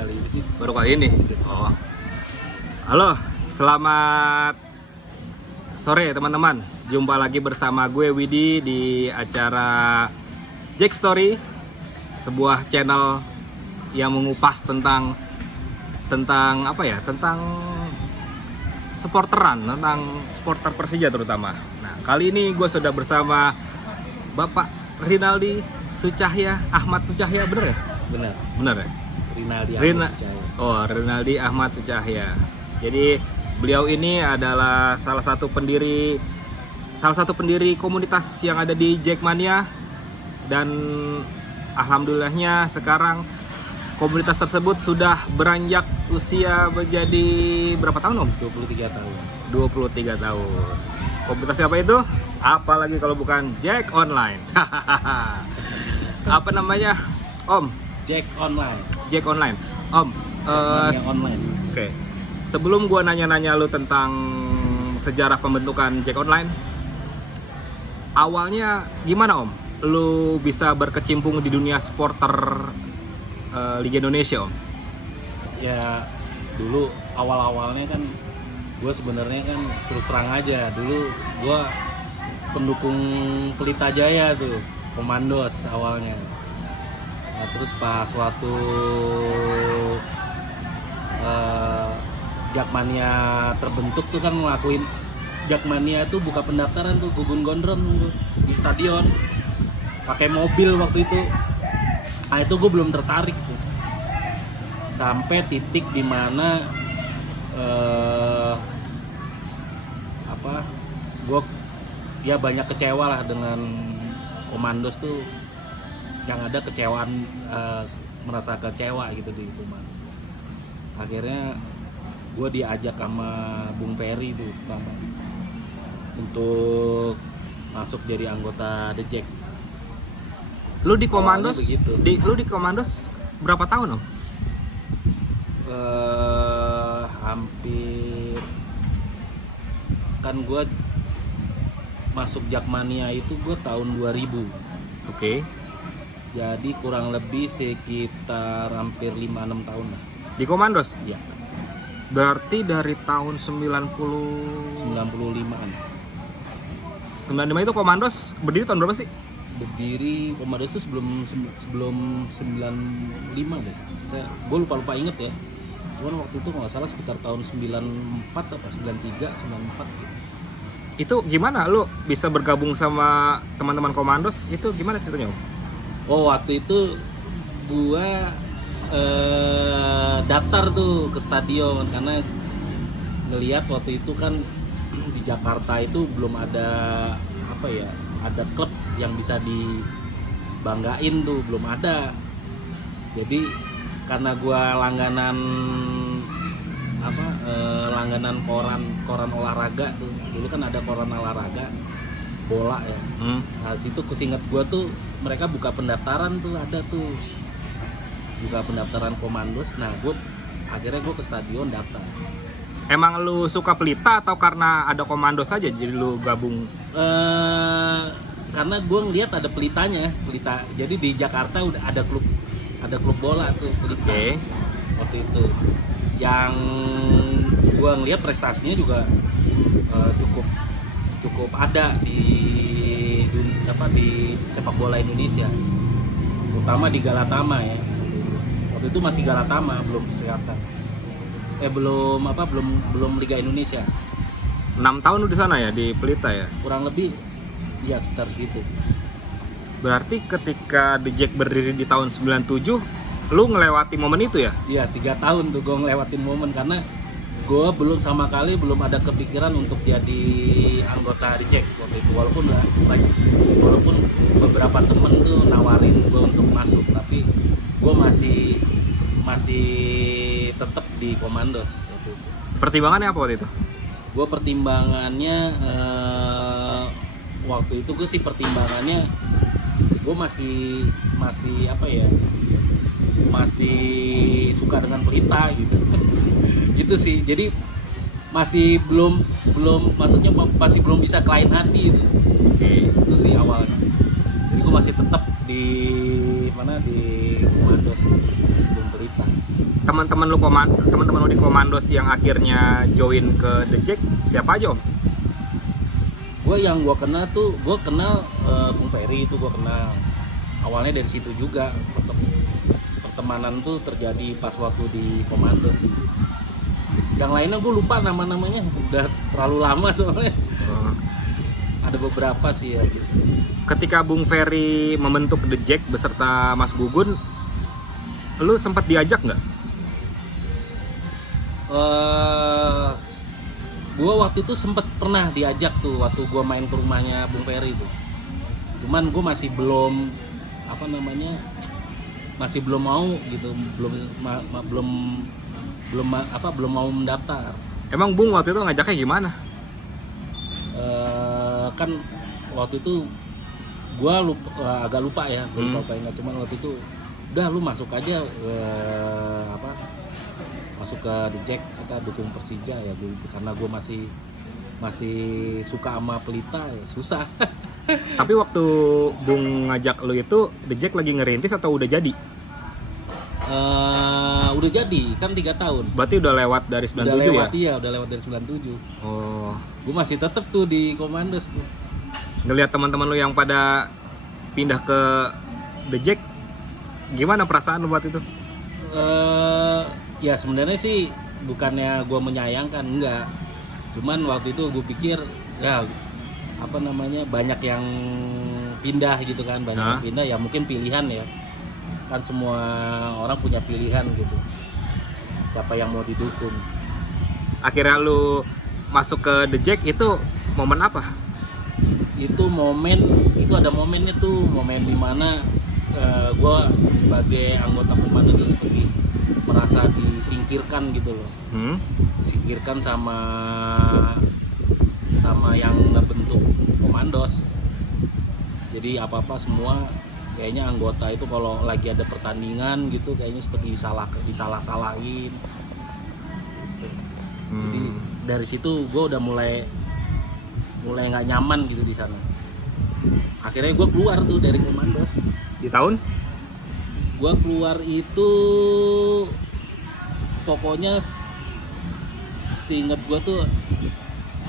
kali ini. Baru kali ini? Oh. Halo, selamat sore teman-teman. Jumpa lagi bersama gue Widi di acara Jack Story, sebuah channel yang mengupas tentang apa ya? Tentang supporteran, tentang supporter Persija terutama. Nah, kali ini gue sudah bersama Bapak Rinaldi Sucahya, Ahmad Sucahya, bener ya? Benar. Bener ya? Rinaldi Ahmad Sucahya. Jadi beliau ini adalah salah satu pendiri komunitas yang ada di Jackmania, dan alhamdulillahnya sekarang komunitas tersebut sudah beranjak usia menjadi berapa tahun Om? 23 tahun. 23 tahun. Komunitas apa itu? Apalagi kalau bukan Jack Online. Apa namanya Om? Jack Online. Jack Online. Om, Online. Oke. Sebelum gua nanya-nanya lu tentang sejarah pembentukan Jack Online, awalnya gimana Om? Lu bisa berkecimpung di dunia supporter Liga Indonesia Om? Ya dulu awal-awalnya kan gue sebenarnya kan terus terang aja, dulu gue pendukung Pelita Jaya tuh, Komandos awalnya. Nah, terus pas waktu Jakmania terbentuk tuh kan ngelakuin Jakmania tuh buka pendaftaran tuh Gugun Gondrong tuh, di stadion pakai mobil waktu itu. Nah itu gue belum tertarik tuh, sampai titik dimana gue ya banyak kecewa lah dengan Komandos tuh, yang ada kecewaan, merasa kecewa gitu di Komandos. Akhirnya gue diajak sama Bung Ferry tuh pertama untuk masuk jadi anggota The Jack. Lu di Komandos, begitu. lu di Komandos berapa tahun Om? Hampir, kan gue masuk Jakmania itu gue tahun 2000. Oke. Jadi kurang lebih sekitar hampir 5-6 tahun lah. Di Komandos? Ya, Berarti dari tahun 95-an. 95 itu Komandos berdiri tahun berapa sih? Berdiri Komandos itu sebelum 95 deh. Gue lupa inget ya. Cuman waktu itu nggak salah sekitar tahun 94 atau 93, 94 gitu. Itu gimana lu bisa bergabung sama teman-teman Komandos? Itu gimana ceritanya Om? Oh, waktu itu gua daftar tuh ke stadion karena ngelihat waktu itu kan di Jakarta itu belum ada ada klub yang bisa dibanggain tuh, belum ada. Jadi karena gua langganan koran olahraga tuh, dulu kan ada koran olahraga bola ya. Nah situ kesinget gua tuh mereka buka pendaftaran tuh, ada tuh buka pendaftaran Komandos. Nah akhirnya gue ke stadion daftar. Emang lu suka Pelita atau karena ada Komandos saja jadi lu gabung? Karena gue ngeliat ada Pelita. Jadi di Jakarta udah ada klub bola tuh Pelita. Okay. Waktu itu yang gue ngeliat prestasinya juga cukup ada di sepak bola Indonesia, terutama di Galatama ya. Waktu itu masih Galatama, belum Seatan. Belum Liga Indonesia. 6 tahun lu di sana ya, di Pelita ya? Kurang lebih ya sekitar segitu. Berarti ketika The Jack berdiri di tahun 97, lu ngelewati momen itu ya? Iya, 3 tahun tuh gue ngelewatin momen, karena gue belum ada kepikiran untuk jadi anggota The Jack waktu itu. Walaupun beberapa temen tuh nawarin gue untuk masuk, tapi gue masih tetap di Komandos waktu itu. Pertimbangannya apa waktu itu? Gue pertimbangannya waktu itu gue masih suka dengan Pelita gitu. Gitu sih. Jadi masih belum bisa klien hati gitu. Itu sih awalnya. Jadi gue masih tetap di Komandos, belum Pelita. teman-teman lu di Komandos yang akhirnya join ke The Jack siapa aja Om? Gue kenal Bung Ferry itu gue kenal. Awalnya dari situ juga pertemanan tuh terjadi pas waktu di Komandos sih. Yang lainnya gue lupa nama-namanya, udah terlalu lama soalnya. Ada beberapa sih ya gitu. Ketika Bung Ferry membentuk The Jack beserta Mas Gugun, lu sempat diajak nggak? Gue waktu itu sempet pernah diajak tuh waktu gue main ke rumahnya Bung Ferry tuh. Cuman gue masih belum masih belum mau gitu, belum mau mendaftar. Emang Bung waktu itu ngajaknya gimana? Kan waktu itu gue agak lupa ya, cuman waktu itu udah lu masuk aja masuk ke The Jack, kita dukung Persija ya, karena gue masih suka sama Pelita ya, susah. Tapi waktu Bung ngajak lu itu The Jack lagi ngerintis atau udah jadi? Udah jadi, kan 3 tahun. Berarti udah lewat dari 97 udah lewat, ya? Iya, udah lewat dari 97. Oh. Gue masih tetap tuh di Komandos tuh. Ngelihat teman-teman lu yang pada pindah ke The Jack, gimana perasaan lu buat itu? Ya sebenarnya sih bukannya gue menyayangkan, enggak. Cuman waktu itu gue pikir ya banyak yang pindah gitu kan, yang pindah ya mungkin pilihan ya. Kan semua orang punya pilihan gitu. Siapa yang mau didukung. Akhirnya lu masuk ke The Jack itu momen apa? Itu ada momennya tuh, momen dimana gue sebagai anggota Komandos itu seperti merasa disingkirkan gitu loh. Disingkirkan sama yang ngebentuk Komandos. Jadi apa-apa semua kayaknya anggota itu kalau lagi ada pertandingan gitu kayaknya seperti disalah-salahin. Jadi dari situ gue udah mulai nggak nyaman gitu di sana. Akhirnya gue keluar tuh dari Komandos. Di tahun? Gue keluar itu pokoknya seinget gue tuh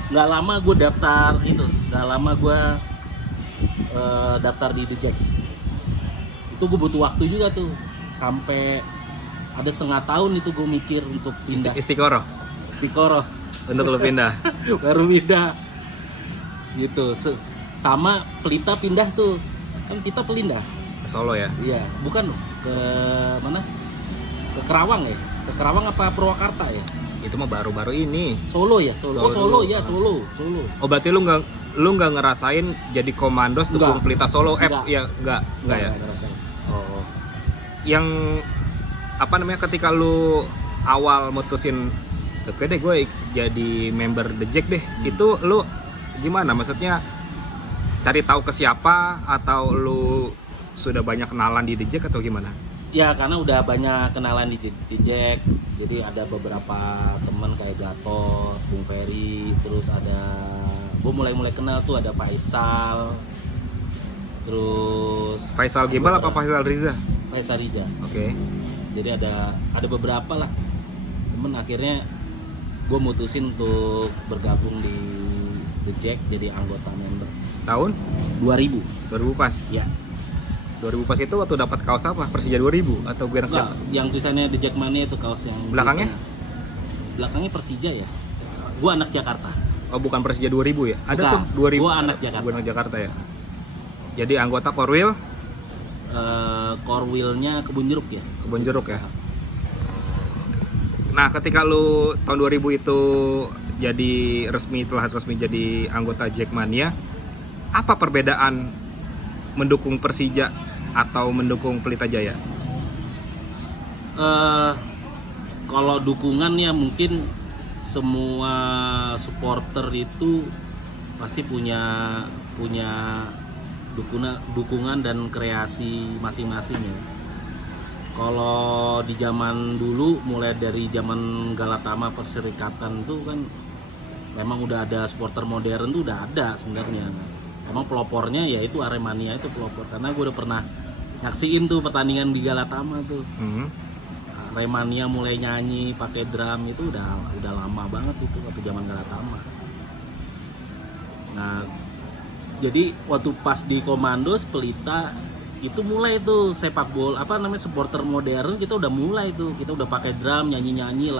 nggak lama gue daftar di The Jack. Itu gue butuh waktu juga tuh, sampai ada setengah tahun itu gue mikir untuk pindah. Istiqoroh untuk lo pindah. Baru pindah gitu. Sama Pelita pindah tuh, kan kita Pelindah Solo ya? Iya, bukan ke mana? Ke Kerawang ya? Ke Kerawang apa Purwakarta ya? Itu mah baru-baru ini. Solo ya, Solo. Solo ya, Solo. Oh, berarti lu nggak ngerasain jadi Komandos dukung Pelita Solo? Enggak Ya, enggak ya. Ngerasain. Oh. Yang ketika lu awal mutusin oke deh gue jadi member The Jack deh, itu lu gimana? Maksudnya cari tahu ke siapa atau lu sudah banyak kenalan di The Jack atau gimana? Ya karena udah banyak kenalan di Jack, jadi ada beberapa teman kayak Gatot, Bung Ferry, terus ada gue mulai kenal tuh ada Faisal, terus Faisal Gimbal apa Faisal Riza? Faisal Riza. Oke. Jadi ada beberapa lah temen, akhirnya gue mutusin untuk bergabung di The Jack jadi anggota member. Tahun? 2000 pas? Ya. 2000 pas itu waktu dapat kaos apa? Persija 2000 atau gue Enggak, yang tulisannya The Jack Mania itu kaos yang belakangnya? Belakangnya Persija ya. Gua anak Jakarta. Oh, bukan Persija 2000 ya? Ada Bukan, tuh 2000. Gua anak Jakarta. Gua anak Jakarta ya. Jadi anggota Korwil? Korwilnya Kebun Jeruk ya. Kebun Jeruk ya. Nah, ketika lu tahun 2000 itu telah resmi jadi anggota Jackmania, apa perbedaan mendukung Persija atau mendukung Pelita Jaya? Kalau dukungan ya mungkin semua supporter itu pasti punya dukungan dan kreasi masing-masing ya. Kalau di zaman dulu, mulai dari zaman Galatama Perserikatan tuh kan memang udah ada supporter modern tuh udah ada sebenarnya. Emang pelopornya ya itu Aremania itu pelopor, karena gue udah pernah nyaksiin tuh pertandingan di Galatama tuh. Remania mulai nyanyi pakai drum itu udah lama banget itu waktu zaman Galatama. Nah, jadi waktu pas di Komandos Pelita itu mulai tuh sepak bola supporter modern, kita udah mulai tuh, kita udah pakai drum, nyanyi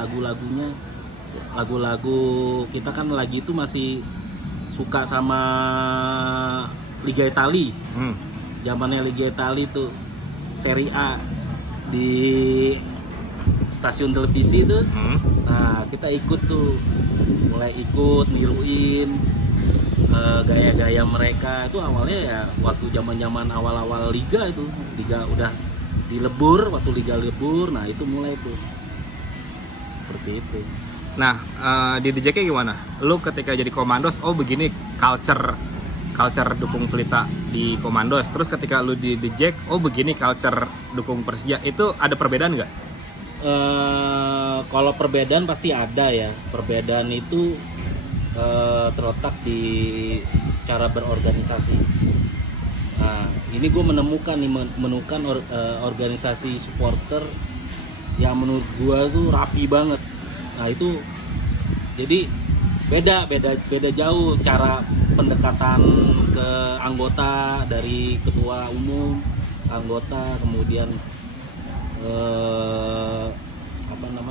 lagu-lagu kita kan lagi itu masih suka sama Liga Italia. Zamannya Liga Italia tuh Serie A di stasiun televisi tuh. Nah, kita ikut tuh, mulai ikut niruin gaya-gaya mereka. Itu awalnya ya waktu zaman-zaman awal-awal liga udah dilebur, waktu liga lebur, nah itu mulai tuh seperti itu. Nah, di DJK gimana? Lu ketika jadi Komandos, oh begini culture dukung Pelita di Komandos. Terus ketika lu di DJK, oh begini culture dukung Persija. Itu ada perbedaan nggak? Kalau perbedaan pasti ada ya. Perbedaan itu terletak di cara berorganisasi. Nah, ini gue menemukan organisasi supporter yang menurut gue tuh rapi banget. Nah itu jadi beda jauh cara pendekatan ke anggota, dari ketua umum, anggota, kemudian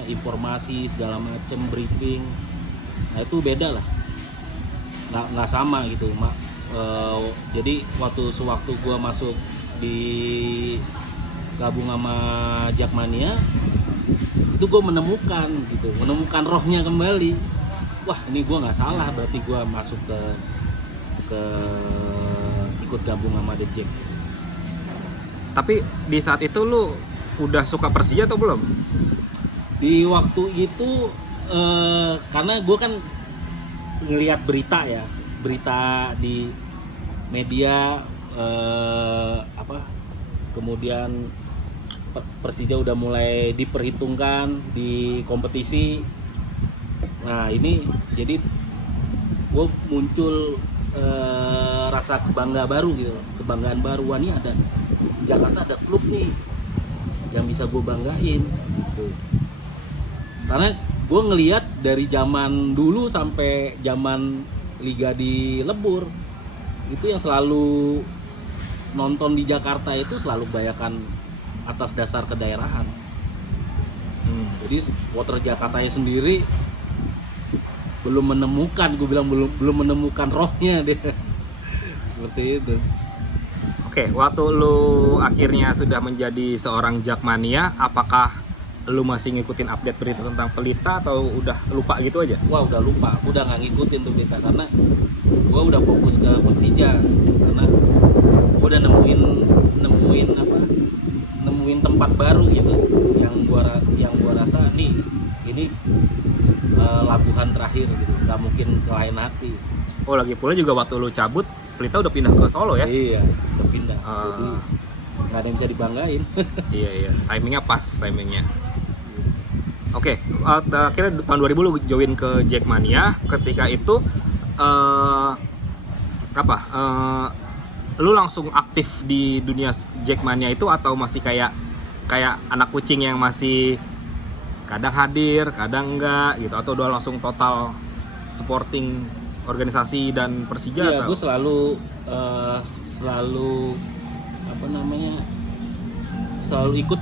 informasi segala macem, briefing. Nah itu beda lah, nggak sama gitu jadi sewaktu gue masuk di gabung sama Jakmania itu gue menemukan rohnya kembali. Wah, ini gue nggak salah, berarti gue masuk ke ikut gabung sama The Jack. Tapi di saat itu lu udah suka Persija atau belum? Di waktu itu karena gue kan ngelihat berita di media, kemudian Persija udah mulai diperhitungkan di kompetisi. Nah ini jadi gue muncul rasa kebanggaan baru. Wah, ini ada di Jakarta, ada klub nih yang bisa gue banggain gitu. Karena gue ngelihat dari zaman dulu sampai zaman liga di lebur itu yang selalu nonton di Jakarta itu selalu kebanyakan atas dasar kedaerahan. Jadi supporter Jakartanya sendiri belum menemukan rohnya dia. Seperti itu. Oke, waktu lu akhirnya sudah menjadi seorang Jakmania, apakah lu masih ngikutin update berita tentang Pelita atau udah lupa gitu aja? Wah, udah lupa, aku udah nggak ngikutin tuh berita karena gua udah fokus ke Persija, karena gua udah nemuin tempat baru gitu yang gua rasa nih ini labuhan terakhir gitu, nggak mungkin ke lain hati. Oh, lagi pula juga waktu lu cabut Pelita udah pindah ke Solo ya? Iya, udah pindah. Jadi nggak ada yang bisa dibanggain. Iya, timingnya pas timingnya. Oke, akhirnya tahun 2000 lu join ke Jakmania. Ketika itu lu langsung aktif di dunia Jakmania itu atau masih kayak anak kucing yang masih kadang hadir, kadang enggak gitu, atau udah langsung total supporting organisasi dan Persija? Iya, atau? gue selalu ikut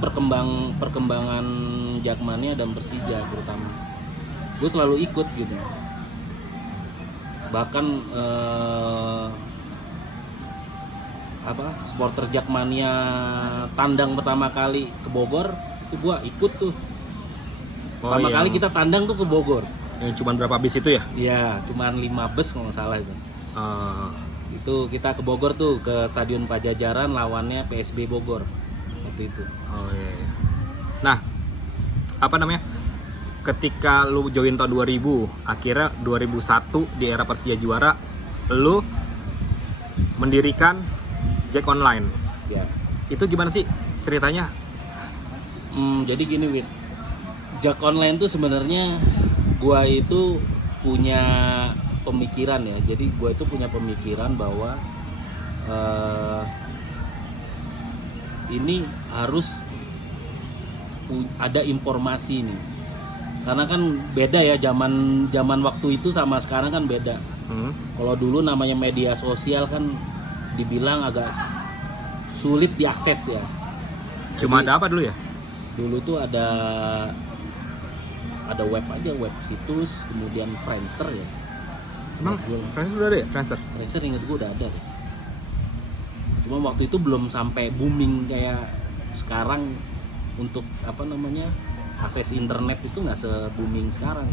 perkembangan Jakmania dan Persija terutama. Gue selalu ikut gitu. Bahkan supporter Jakmania tandang pertama kali ke Bogor itu gue ikut tuh. Pertama kali kita tandang tuh ke Bogor. Yang cuma berapa bis itu ya? Iya, cuma 5 bus kalau nggak salah itu. Itu kita ke Bogor tuh, ke Stadion Pajajaran, lawannya PSB Bogor waktu itu. Oh iya. Nah, ketika lu join tahun 2000, akhirnya 2001 di era Persija juara, lu mendirikan Jack Online. Ya. Itu gimana sih ceritanya? Jadi gini, Win. Jack Online tuh sebenarnya gua itu punya pemikiran ya. Jadi gua itu punya pemikiran bahwa ini harus ada informasi nih. Karena kan beda ya zaman waktu itu sama sekarang kan beda. Kalau dulu namanya media sosial kan dibilang agak sulit diakses ya. Cuma Jadi, ada apa dulu ya? dulu tuh ada web aja, web situs, kemudian Friendster ya. Emang Friendster udah ada ya? Friendster inget gue udah ada deh. Cuma waktu itu belum sampai booming kayak sekarang untuk akses internet itu nggak se-booming sekarang,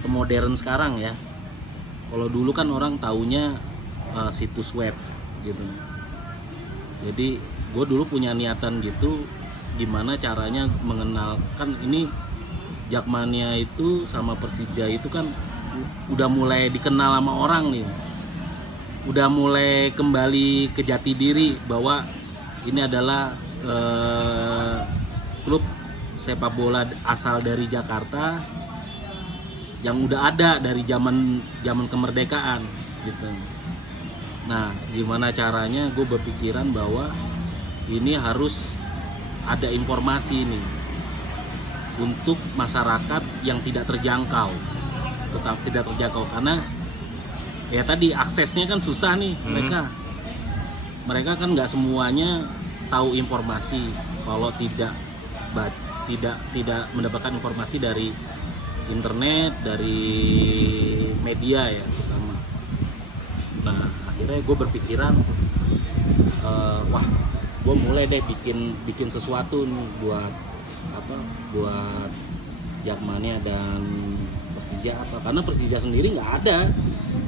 semodern sekarang ya. Kalau dulu kan orang taunya situs web gitu. Jadi gue dulu punya niatan gitu, gimana caranya mengenalkan ini Jakmania itu sama Persija itu kan udah mulai dikenal sama orang nih. Udah mulai kembali ke jati diri bahwa ini adalah klub sepak bola asal dari Jakarta yang udah ada dari zaman kemerdekaan gitu. Nah, gimana caranya gue berpikiran bahwa ini harus ada informasi nih untuk masyarakat yang tidak terjangkau, tetap tidak terjangkau karena ya tadi aksesnya kan susah nih mereka kan nggak semuanya tahu informasi kalau tidak mendapatkan informasi dari internet, dari media ya terutama. Nah akhirnya gue berpikiran wah gue mulai deh bikin sesuatu nih buat Jakmania dan Persija karena Persija sendiri nggak ada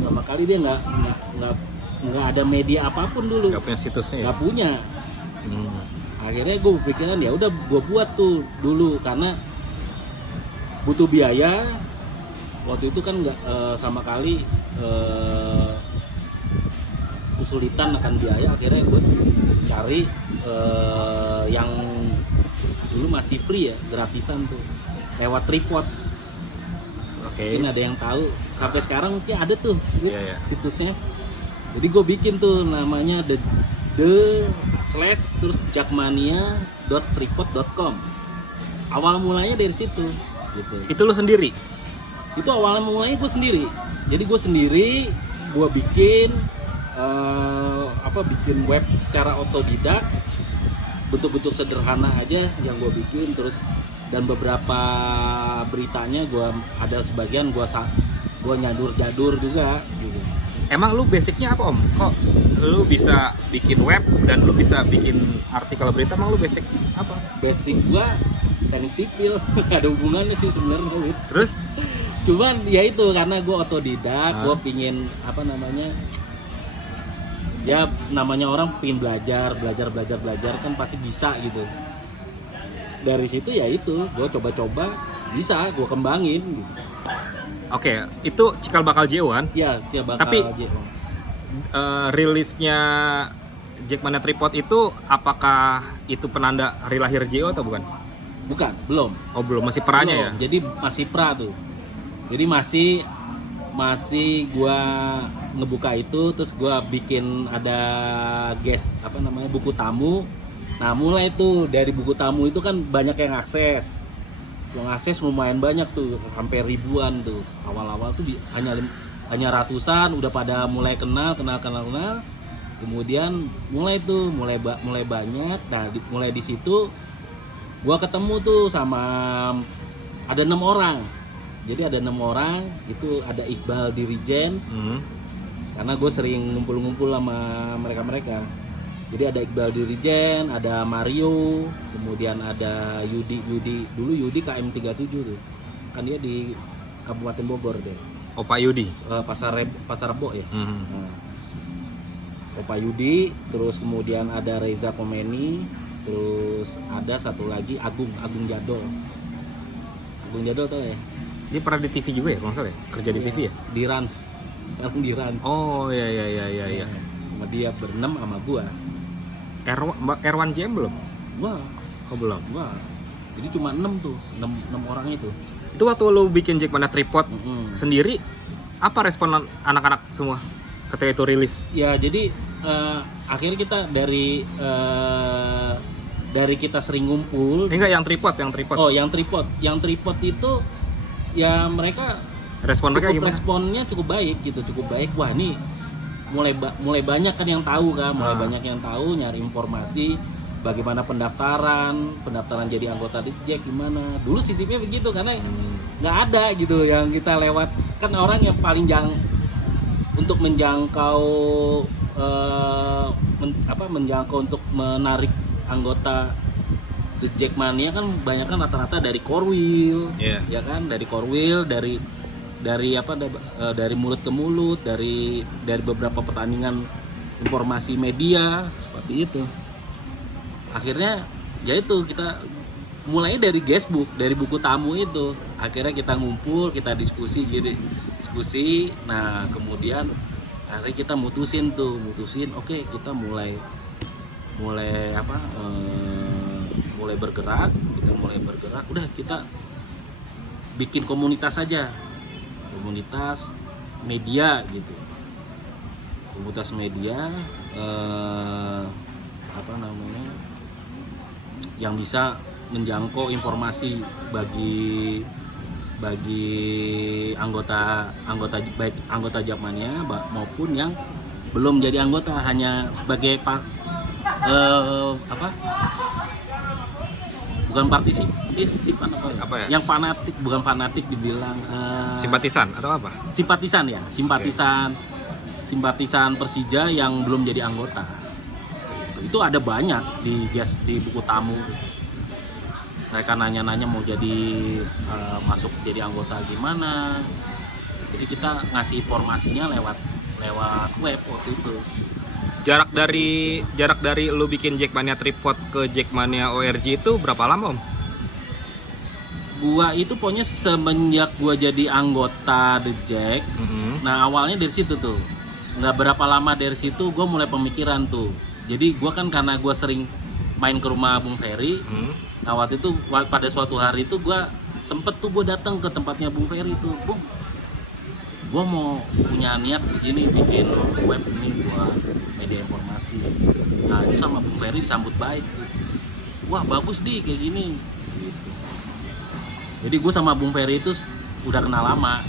sama kali, dia nggak ada media apapun dulu, Nggak punya situsnya ya? nggak punya. Akhirnya gue berpikiran ya udah gue buat tuh dulu karena butuh biaya waktu itu kan nggak sama kali kesulitan akan biaya. Akhirnya gue cari yang dulu masih free ya, gratisan tuh lewat Tripod. Mungkin ada yang tahu, sampai sekarang mungkin ada tuh situsnya. Jadi gue bikin tuh namanya the terus jakmania.tripod.com. Awal mulanya dari situ gitu. Itu lo sendiri? Itu awalnya mulanya gue sendiri. Jadi gue sendiri gue bikin bikin web secara otodidak, bentuk-bentuk sederhana aja yang gue bikin, terus dan beberapa beritanya gue ada sebagian gue nyadur juga gitu. Emang lu basicnya apa om? Kok lu bisa bikin web dan lu bisa bikin artikel berita? Emang lu basic apa? Basic gue teknik sipil, gak ada hubungannya sih sebenarnya. Terus? Cuman ya itu karena gue otodidak, gue pingin ya namanya orang pingin belajar kan pasti bisa gitu. Dari situ ya itu gue coba-coba bisa gue kembangin gitu. Oke, itu cikal bakal JO kan? Ya, cikal bakal. Tapi JO. Rilisnya Jakmania Tripod itu apakah itu penanda hari lahir JO atau bukan? Bukan, belum. Oh belum, masih peranya ya? Jadi masih pra tuh. Jadi masih gua ngebuka itu, terus gua bikin ada guest buku tamu. Nah mulai tuh dari buku tamu itu kan banyak yang akses. Yang akses lumayan banyak tuh, hampir ribuan tuh. Awal-awal tuh hanya ratusan, udah pada mulai kenal. Kemudian mulai banyak. Nah mulai di situ gua ketemu tuh sama ada 6 orang. Jadi ada 6 orang, itu ada Iqbal Dirijen. Karena gue sering ngumpul sama mereka. Jadi ada Iqbal Dirijen, ada Mario, kemudian ada Yudi dulu Yudi KM37 tuh. Kan dia di Kabupaten Bogor deh. Opa Yudi. Pasar Rebo ya. Nah, Opa Yudi, terus kemudian ada Reza Komeni, terus ada satu lagi Agung Jadol. Agung Jadol tau ya? Dia pernah di TV juga ya, kalau nggak salah ya? Kerja di TV ya? Di Rans. Sekarang di Rans. Oh iya. Sama dia berenam sama gua. Erwan JM belum? Wah. Oh belum? Wah. Jadi cuma 6 tuh, 6 orang itu. Itu waktu lu bikin Jakmania Tripod sendiri, apa respon anak-anak semua ketika itu rilis? Ya jadi akhirnya kita dari dari kita sering ngumpul. Enggak, yang tripod. Oh, yang tripod itu ya mereka Respon mereka gimana? responnya cukup baik gitu, cukup baik. Wah, ini mulai banyak kan yang tahu kan, banyak yang tahu, nyari informasi bagaimana pendaftaran jadi anggota Jack gimana. Dulu sistemnya begitu karena nggak ada gitu yang kita lewat, kan orang yang paling untuk menjangkau menjangkau untuk menarik anggota The Jackmania kan banyak kan rata-rata dari Corwheel, ya kan, dari Corwheel, dari mulut ke mulut, dari beberapa pertandingan informasi media seperti itu. Akhirnya ya itu kita mulainya dari guestbook, dari buku tamu itu. Akhirnya kita ngumpul, kita diskusi. Nah kemudian akhirnya kita mutusin oke, kita mulai bergerak. Udah, kita bikin komunitas aja, komunitas media gitu, yang bisa menjangkau informasi bagi anggota baik anggota Jackmania maupun yang belum jadi anggota, hanya sebagai bukan partisip apa ya? Yang fanatik, bukan fanatik dibilang simpatisan atau apa? Simpatisan Persija yang belum jadi anggota. Itu ada banyak di buku tamu. Mereka nanya-nanya mau jadi masuk jadi anggota gimana. Jadi kita ngasih informasinya lewat web waktu itu. Jarak dari lu bikin Jackmania Tripod ke Jackmania ORG itu berapa lama, Om? Gua itu pokoknya semenjak gua jadi anggota The Jack. Nah, awalnya dari situ tuh. Nggak berapa lama dari situ gua mulai pemikiran tuh. Jadi gua kan karena gua sering main ke rumah Bung Ferry. Nah, waktu itu pada suatu hari itu gua datang ke tempatnya Bung Ferry tuh. Bung, gua mau punya niat begini, bikin web ini buat media informasi. Nah, itu sama Bung Ferry disambut baik tuh. Wah, bagus kayak gini gitu. Jadi gue sama Bung Ferry itu udah kenal lama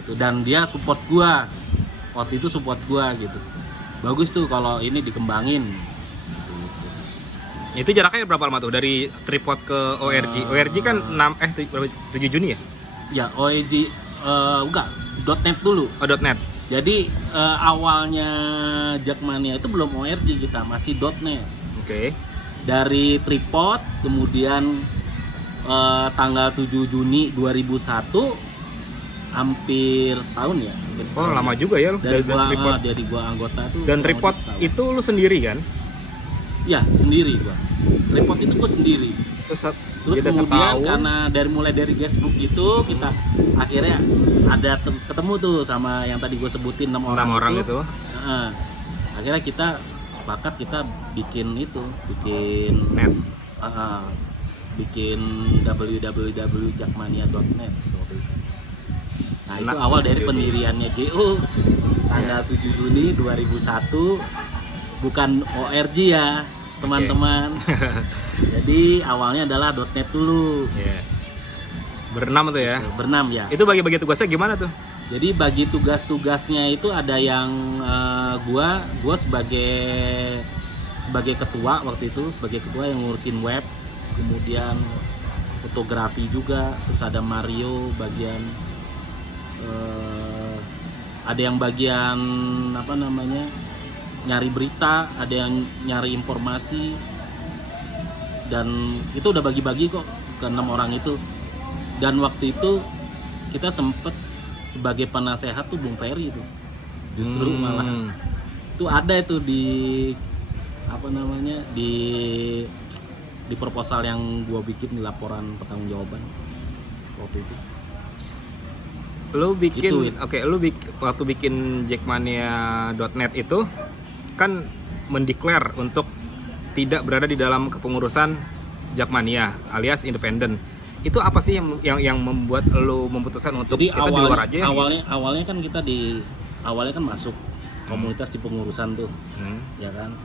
gitu, dan dia support gue waktu itu, gitu. Bagus tuh kalau ini dikembangin gitu. Itu jaraknya berapa lama tuh dari Tripod ke ORG? ORG kan 7 Juni ya? Ya, ORG enggak, .net dulu. Oh, .net. Jadi awalnya Jackmania itu belum ORG, kita masih .net. Oke. Dari Tripod kemudian tanggal 7 Juni 2001, hampir setahun ya. Oh, lama juga ya dari Tripod. Jadi gua anggota tuh. Dan Tripod itu lu sendiri kan? Ya, sendiri gua. Tripod itu gua sendiri. Terus kemudian karena mulai dari guestbook itu kita akhirnya ada ketemu tuh sama yang tadi gue sebutin 6 orang itu. Akhirnya kita sepakat kita bikin net. Bikin www.jackmania.net waktu itu. Nah, itu awal dari pendiriannya GO tanggal 7 Juni 2001, bukan ORG ya teman-teman. Jadi awalnya adalah .net dulu. Berenam tuh ya? Berenam ya. Itu bagi-bagi tugasnya gimana tuh? Jadi bagi tugas-tugasnya itu ada yang gua sebagai ketua waktu itu, sebagai ketua yang ngurusin web, kemudian fotografi juga. Terus ada Mario bagian ada yang bagian nyari berita, ada yang nyari informasi, dan itu udah bagi-bagi kok ke 6 orang itu. Dan waktu itu kita sempet sebagai penasehat tuh Bung Ferry itu, justru malah itu ada itu di di proposal yang gua bikin di laporan pertanggungjawaban waktu itu. Lu bikin waktu bikin Jackmania.net itu kan mendeklar untuk tidak berada di dalam kepengurusan Jackmania alias independen. Itu apa sih yang membuat lu memutuskan untuk jadi kita di luar aja ya? Awalnya kan kita awalnya kan masuk komunitas di pengurusan tuh. Ya kan.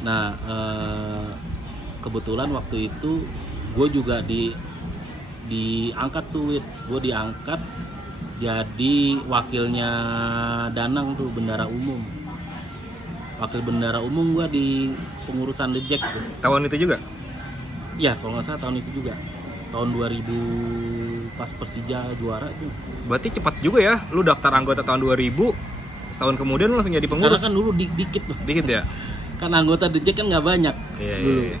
Nah, kebetulan waktu itu gue juga diangkat tuh, gue diangkat jadi wakilnya Danang tuh, bendara umum. Wakil bendara umum gue di pengurusan The Jack tuh. Tahun itu juga? Iya, kalau nggak salah tahun itu juga. Tahun 2000 pas Persija juara tuh. Berarti cepat juga ya, lu daftar anggota tahun 2000, setahun kemudian lu langsung jadi Karena pengurus. kan dulu dikit tuh. Dikit ya? Kan anggota The Jack kan nggak banyak dulu. Iya.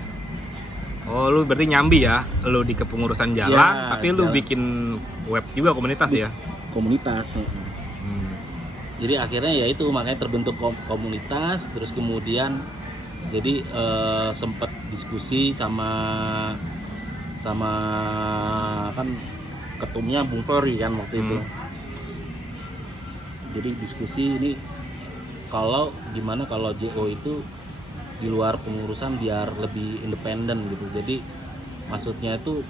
Oh, lu berarti nyambi ya, lu di kepengurusan jalan, Ya, tapi lu jalan. bikin web juga komunitas ya? Komunitas. Hmm. Jadi akhirnya ya itu makanya terbentuk komunitas, terus kemudian jadi sempat diskusi sama kan ketumnya Bung Ferry kan waktu itu. Jadi diskusi ini gimana kalau JO itu di luar pengurusan biar lebih independen gitu. Jadi maksudnya itu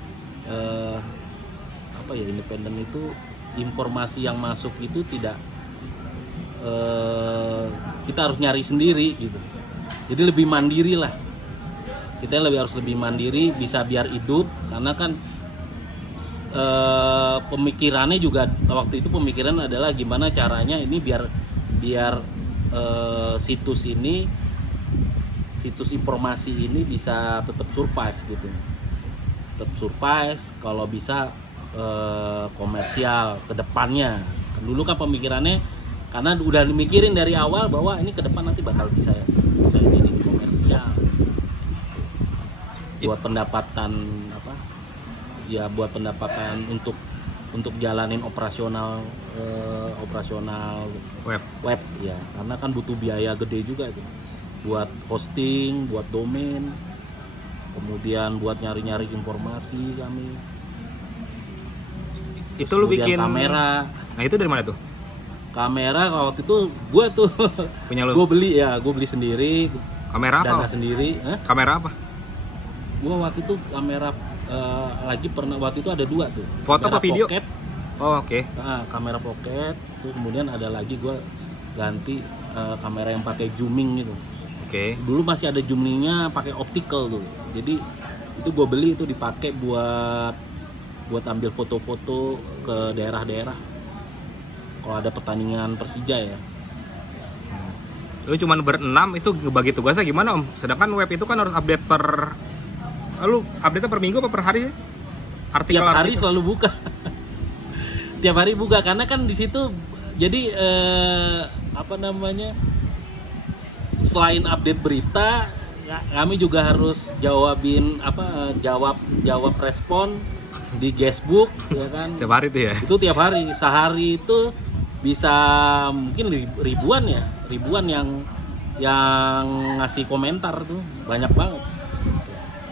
independen itu informasi yang masuk itu tidak kita harus nyari sendiri gitu. Jadi lebih mandiri lah. Kita harus lebih mandiri, bisa biar hidup, karena kan pemikirannya juga waktu itu pemikiran adalah gimana caranya ini biar situs informasi ini bisa tetap survive gitu. Tetap survive, kalau bisa komersial ke depannya. Dulu kan pemikirannya karena udah mikirin dari awal bahwa ini ke depan nanti bakal bisa jadi komersial. Buat pendapatan buat pendapatan untuk jalanin operasional web ya, karena kan butuh biaya gede juga itu buat hosting, buat domain, kemudian buat nyari-nyari informasi kami. Itu lu Kemudian bikin kamera. Nah, itu dari mana tuh? Kamera waktu itu gue tuh Punya lu? gue beli sendiri, Kamera dana apa? sendiri. Kamera apa? Gue waktu itu kamera waktu itu ada 2 tuh. Foto Kamera apa video? Pocket, Oh, oke. kamera pocket tuh, kemudian ada lagi gue ganti kamera yang pakai zooming gitu. Oke. Dulu masih ada zoomingnya pakai optical tuh. Jadi itu gue beli itu dipakai buat ambil foto-foto ke daerah-daerah. Kalau ada pertandingan Persija ya. Lu cuman berenam itu bagi tugasnya gimana, Om? Sedangkan web itu kan harus update lu update per minggu apa per hari? Tiap hari selalu buka. Tiap hari buka karena kan di situ jadi selain update berita, kami juga harus jawab respon di guestbook ya kan. Tiap hari tuh ya? Itu tiap hari, sehari itu bisa mungkin ribuan yang ngasih komentar tuh, banyak banget.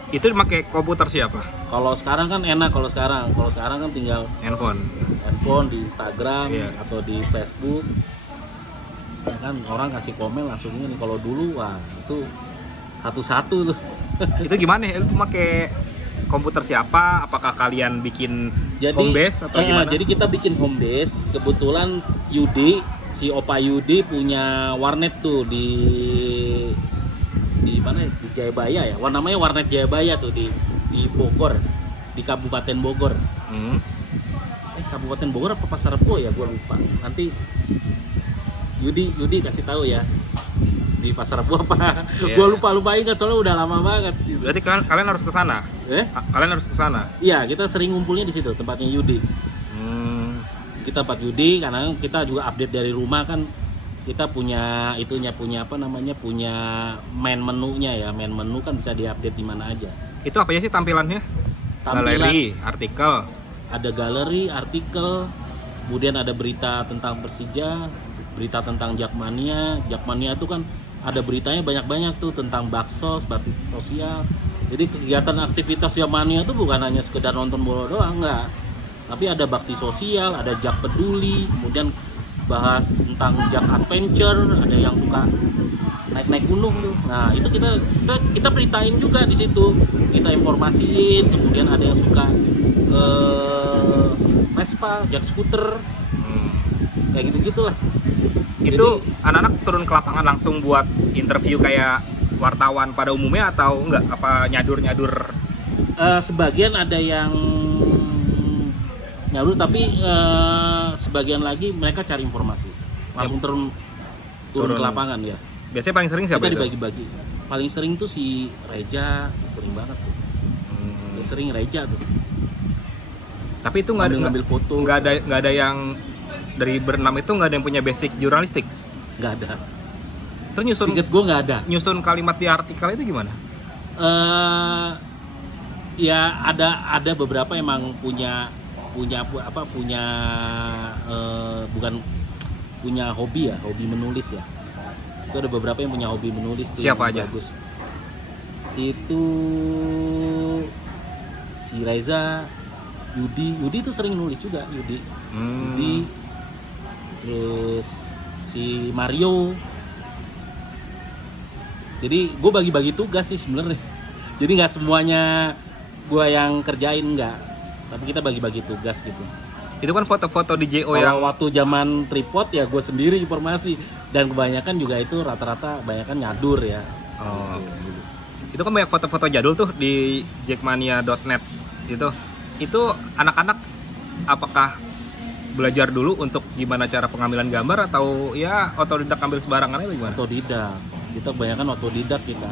Itu pakai komputer siapa? Kalau sekarang kan enak, kalau sekarang kan tinggal Handphone di Instagram atau di Facebook ya kan, orang kasih komen langsung ini. Kalau dulu wah itu satu-satu tuh. Itu gimana ya? Itu pakai komputer siapa? Apakah kalian bikin home base atau gimana? Jadi kita bikin home base. Kebetulan si Opa Yudi punya warnet tuh di mana? Di Jayabaya ya. Namanya warnet Jayabaya tuh di Bogor, di Kabupaten Bogor. Kabupaten Bogor apa Pasar Rebo ya, gue lupa. Nanti Yudi kasih tahu ya, di Pasar Rebo apa. Gue lupa ingat soalnya udah lama banget gitu. Berarti kalian harus ke sana? Kalian harus ke sana? Iya, kita sering ngumpulnya di situ, tempatnya Yudi. Kita tempat Yudi karena kita juga update dari rumah kan. Kita punya punya main menunya ya. Main menu kan bisa diupdate di mana aja. Itu apa ya sih tampilannya? Galeri, artikel. Ada galeri, artikel, kemudian ada berita tentang Persija, berita tentang Jakmania. Jakmania itu kan ada beritanya banyak-banyak tuh tentang baksos, bakti sosial. Jadi kegiatan aktivitas Jakmania itu bukan hanya sekedar nonton bola doang, enggak. Tapi ada bakti sosial, ada Jak Peduli, kemudian bahas tentang Jak Adventure, ada yang suka naik gunung tuh. Nah, itu kita beritain juga di situ. Kita informasiin, kemudian ada yang suka Vespa, Jak Scooter. Kayak gitu-gitulah. Itu anak-anak turun ke lapangan langsung buat interview kayak wartawan pada umumnya atau enggak? Apa nyadur-nyadur? Sebagian ada yang nyalu, tapi sebagian lagi mereka cari informasi langsung turun ke lapangan ya. Biasanya paling sering siapa Kita itu? dibagi-bagi. Paling sering tuh si Reja, sering banget tuh. Dia sering Reja tuh. Tapi itu Ngambil foto. nggak ada yang dari berenam itu nggak ada yang punya basic jurnalistik. Nggak ada. Terus Singkat gue nggak ada. nyusun kalimat di artikel itu gimana? Ya ada beberapa emang punya bukan punya hobi ya, hobi menulis ya. Itu ada beberapa yang punya hobi menulis tuh. Siapa yang aja? bagus. Itu si Reza, Yudi tuh sering nulis juga, Yudi, terus si Mario. Jadi gue bagi-bagi tugas sih sebenarnya. Jadi nggak semuanya gue yang kerjain, nggak. Tapi kita bagi-bagi tugas gitu. Itu kan foto-foto di JO Kalau yang waktu zaman tripod ya gue sendiri informasi, dan kebanyakan juga itu rata-rata kebanyakan nyadur ya. oh, itu kan banyak foto-foto jadul tuh di jackmania.net itu. Itu anak-anak apakah belajar dulu untuk gimana cara pengambilan gambar atau ya otodidak ambil sembarangan aja gimana? Otodidak. Kita kebanyakan otodidak kita.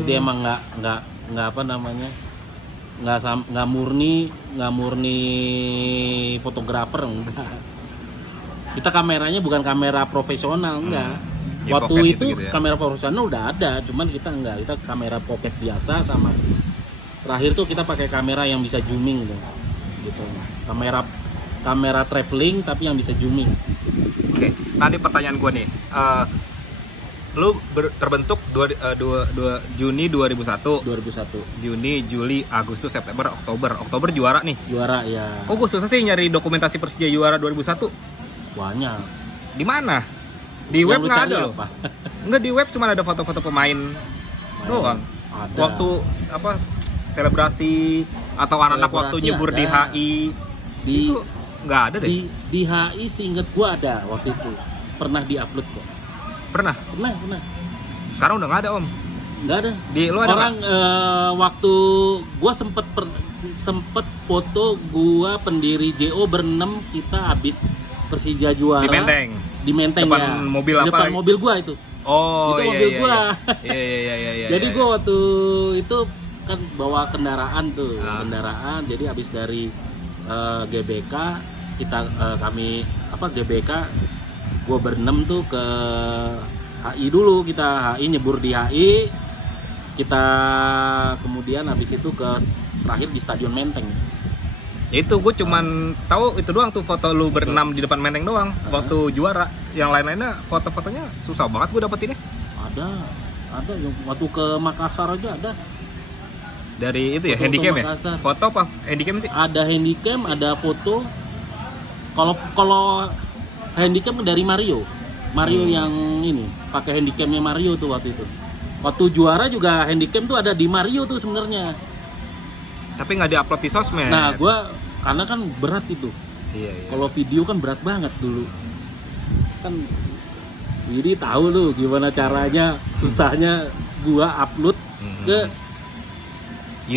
Jadi emang nggak apa namanya, nggak murni fotografer, enggak. Kita kameranya bukan kamera profesional, enggak. Ya, Waktu pocket itu gitu ya. kamera profesional udah ada, cuman kita enggak. Kita kamera pocket biasa, sama terakhir tuh kita pakai kamera yang bisa zooming gitu. Kamera traveling tapi yang bisa zooming. Oke, nah ini pertanyaan gue nih. Lu terbentuk Juni 2001. 2001 Juni, Juli, Agustus, September, Oktober juara nih. juara ya. Oh, gue susah sih nyari dokumentasi Persija juara 2001. Banyak. Di mana? Di Yang web lu nggak cari ada loh. apa? Enggak, di web cuma ada foto-foto pemain doang. Ada. Waktu apa selebrasi atau anak-anak waktu Selebrasi nyebur di ada. HI di itu nggak ada deh. di HI seingat gua ada waktu itu, pernah diupload kok. Pernah. Sekarang udah nggak ada, Om. Nggak ada. Di lu ada Orang waktu gua sempet foto gua pendiri JO berenam, kita habis Persija juara di Menteng. di Menteng Depan ya. mobil Di apa? depan mobil gua itu. Oh, Itu iya, mobil iya, gua. Iya. Jadi iya. gua waktu itu kan bawa kendaraan tuh, Ah. kendaraan. Jadi habis dari GBK GBK gua berenam tuh ke HI dulu, kita HI nyebur di HI, kita kemudian habis itu terakhir di Stadion Menteng. Ya itu gue cuman tahu itu doang tuh, foto lu berenam di depan Menteng doang waktu juara. Yang lain-lainnya foto-fotonya susah banget gue dapetinnya. Ada yang waktu ke Makassar aja ada. Dari itu ya, Foto handycam ya? Makassar. Foto apa handycam sih? Ada handycam, ada foto. Kalau handycam dari Mario yang ini pakai handycamnya Mario tuh waktu itu. Waktu juara juga handycam tuh ada di Mario tuh sebenarnya. Tapi nggak diupload di sosmed. Nah, gua karena kan berat itu. Iya. Kalau video kan berat banget dulu. Kan jadi tahu lu gimana caranya, susahnya gua upload ke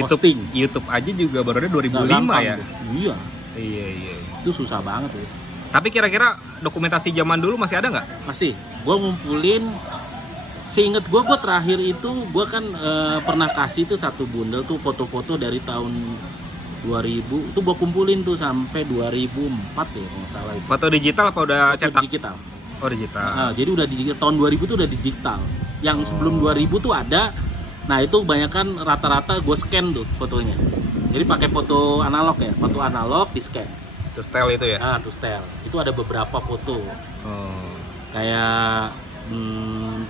posting. YouTube aja juga baru ada Nggak 2005 gampang ya. tuh. Iya, Iya. itu susah banget tuh. Tapi kira-kira dokumentasi zaman dulu masih ada nggak? Masih, gua ngumpulin. Seinget gua terakhir itu gua kan pernah kasih tuh satu bundel tuh foto-foto dari tahun 2000. Itu gua kumpulin tuh sampai 2004 ya kalau nggak salah itu. Foto digital apa udah Foto cetak? digital. Oh, digital. Nah, jadi udah digital, tahun 2000 tuh udah digital. Yang sebelum 2000 tuh ada. Nah, itu kebanyakan rata-rata gue scan tuh fotonya. Jadi pakai foto analog ya, foto analog di scan. Terus style itu ya? Nah, tuh style. Itu ada beberapa foto. Oh. Kayak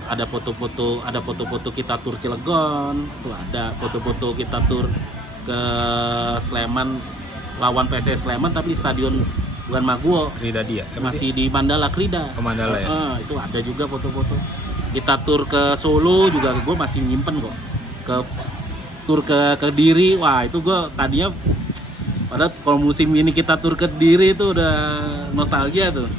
ada foto-foto kita tur Cilegon, tuh ada foto-foto kita tur ke Sleman lawan PSS Sleman tapi di stadion bukan Maguwo, Krida dia. masih di Mandala Krida. Ke Mandala ya? Itu ada juga foto-foto. Kita tur ke Solo juga gue masih nyimpen kok. Tur ke Kediri, wah itu gue tadinya padahal kalau musim ini kita tur ke Kediri itu udah nostalgia tuh.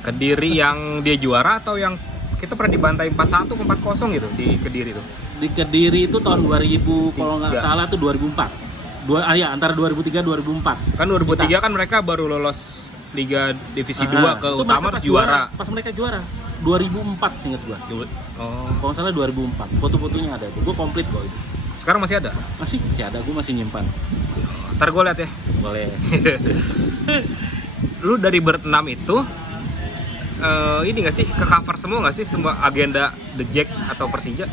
Kediri yang dia juara atau yang kita pernah dibantai 4-1 ke 4-0 gitu di Kediri tuh. Di Kediri itu tahun 2000 kalau nggak Tiga. salah tuh 2004. Ya antara 2003 2004. Kan 2003 kan mereka baru lolos Liga Divisi 2 ke Itu utama mereka terus juara. Pas mereka juara 2004 seinget gua. Oh. Kalau nggak salah 2004. Foto-fotonya ada itu. Gua komplit kok itu. Sekarang masih ada? Masih ada, gua masih nyimpan. Ntar gue lihat ya. Boleh. Lu dari berenam itu ini gak sih ke cover semua gak sih semua agenda The Jack atau Persija?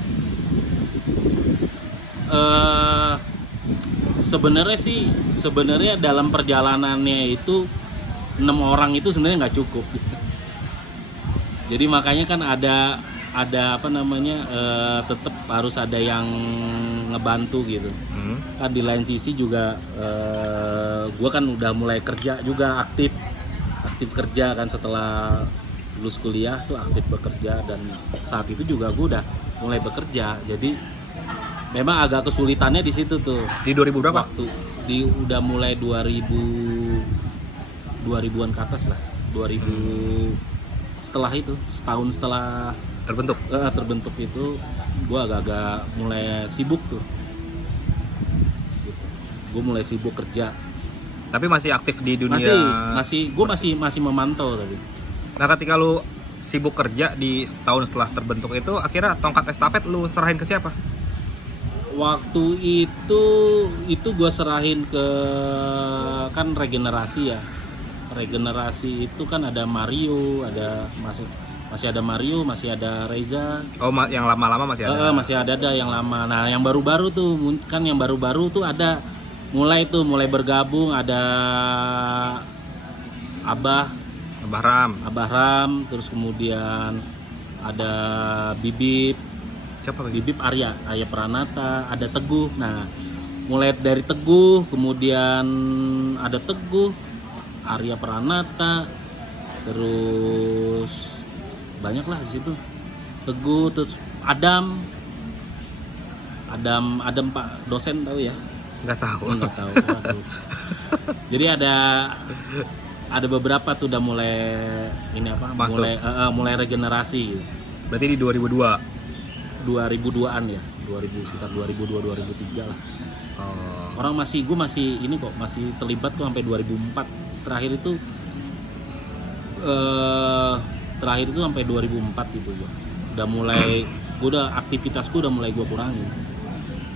Sebenarnya dalam perjalanannya itu 6 orang itu sebenarnya nggak cukup. Jadi makanya kan ada apa namanya tetap harus ada yang ngebantu gitu. Kan di lain sisi juga gue kan udah mulai kerja juga aktif kerja kan setelah lulus kuliah tuh aktif bekerja, dan saat itu juga gue udah mulai bekerja, jadi memang agak kesulitannya di situ tuh. Di 2000 berapa? Waktu udah mulai 2000-an ke atas lah. 2000 setelah itu, setahun setelah terbentuk itu gue agak-agak mulai sibuk tuh gitu. Gue mulai sibuk kerja, Tapi masih aktif di dunia. gue masih memantau tapi. Nah, ketika lu sibuk kerja di setahun setelah terbentuk itu, akhirnya tongkat estafet lu serahin ke siapa? Waktu itu gue serahin ke kan regenerasi ya. Regenerasi itu kan ada Mario, masih ada Mario, masih ada Reza. Oh, yang lama-lama masih ada. Masih ada yang lama. Nah, yang baru-baru tuh kan ada mulai bergabung, ada Abah Ram, terus kemudian ada Bibip. Siapa lagi? Bibip Arya Pranata, ada Teguh. Nah, mulai dari Teguh, kemudian ada Teguh, Arya Pranata, terus banyak lah di situ. Teguh, terus Adam Pak dosen tahu ya? Nggak tahu. Nggak tahu. Waduh. Jadi ada beberapa tuh udah mulai ini apa? Masuk. Mulai regenerasi. Berarti di 2002. 2002-an ya, sekitar 2002 2003 lah. Oh. Gue masih ini kok, masih terlibat kok sampai 2004. Terakhir itu sampai 2004 gitu gua. Udah mulai aktivitasku udah mulai gua kurangin.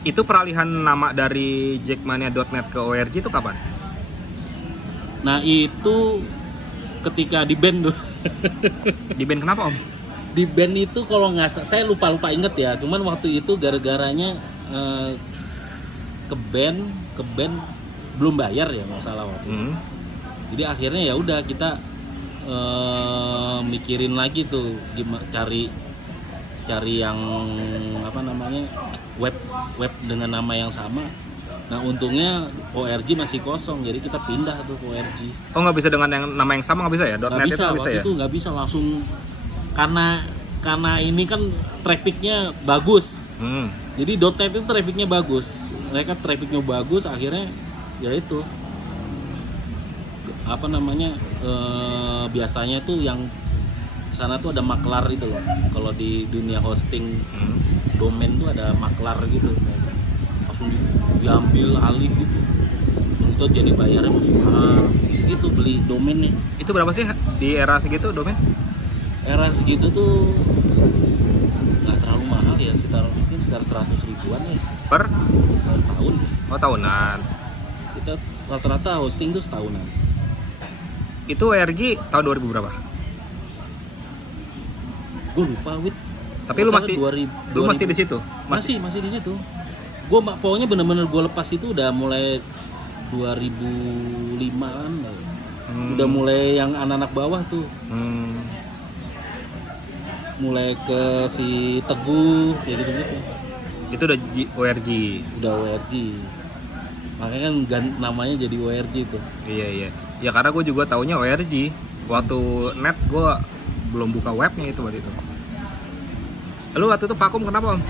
Itu peralihan nama dari jackmania.net ke ORG itu kapan? Nah, itu ketika di band tuh. Di band kenapa, Om? Di band itu kalau nggak, saya lupa inget ya. Cuman waktu itu gara-garanya ke band belum bayar ya, nggak salah waktu itu. Jadi akhirnya ya udah kita mikirin lagi tuh gimana cari yang apa namanya web dengan nama yang sama. Nah, untungnya ORG masih kosong, jadi kita pindah tuh ke ORG. Oh, nggak bisa dengan yang nama yang sama, nggak bisa ya? Nggak bisa, itu waktu ya? itu nggak bisa langsung, karena ini kan trafficnya bagus. Jadi .net itu trafficnya bagus, mereka trafficnya bagus, akhirnya ya itu apa namanya biasanya tuh yang sana tuh ada maklar itu loh. Kalau di dunia hosting domain tuh ada maklar gitu, langsung diambil alih gitu. Untuk jadi bayarnya mesti mahal gitu beli domainnya. Itu berapa sih di era segitu domain? Era segitu tuh nggak terlalu mahal ya, mungkin sekitar 100 ribuan ya Per tahun. Oh, tahunan. Kita rata-rata hosting tuh setahunan. Itu ORG tahun 2000 berapa? Gue lupa, Wit. Tapi lu masih 2000, masih di situ? Masih di situ. Gue pokoknya bener-bener gue lepas itu udah mulai 2005-an. Udah mulai yang anak-anak bawah tuh. Mulai ke si Teguh kayak gitu-gitu. Itu udah ORG. Udah ORG. Makanya kan namanya jadi ORG tuh. Iya. Ya karena gue juga taunya ORG. Waktu net gue belum buka webnya itu waktu itu. Lu waktu itu vakum kenapa, Om?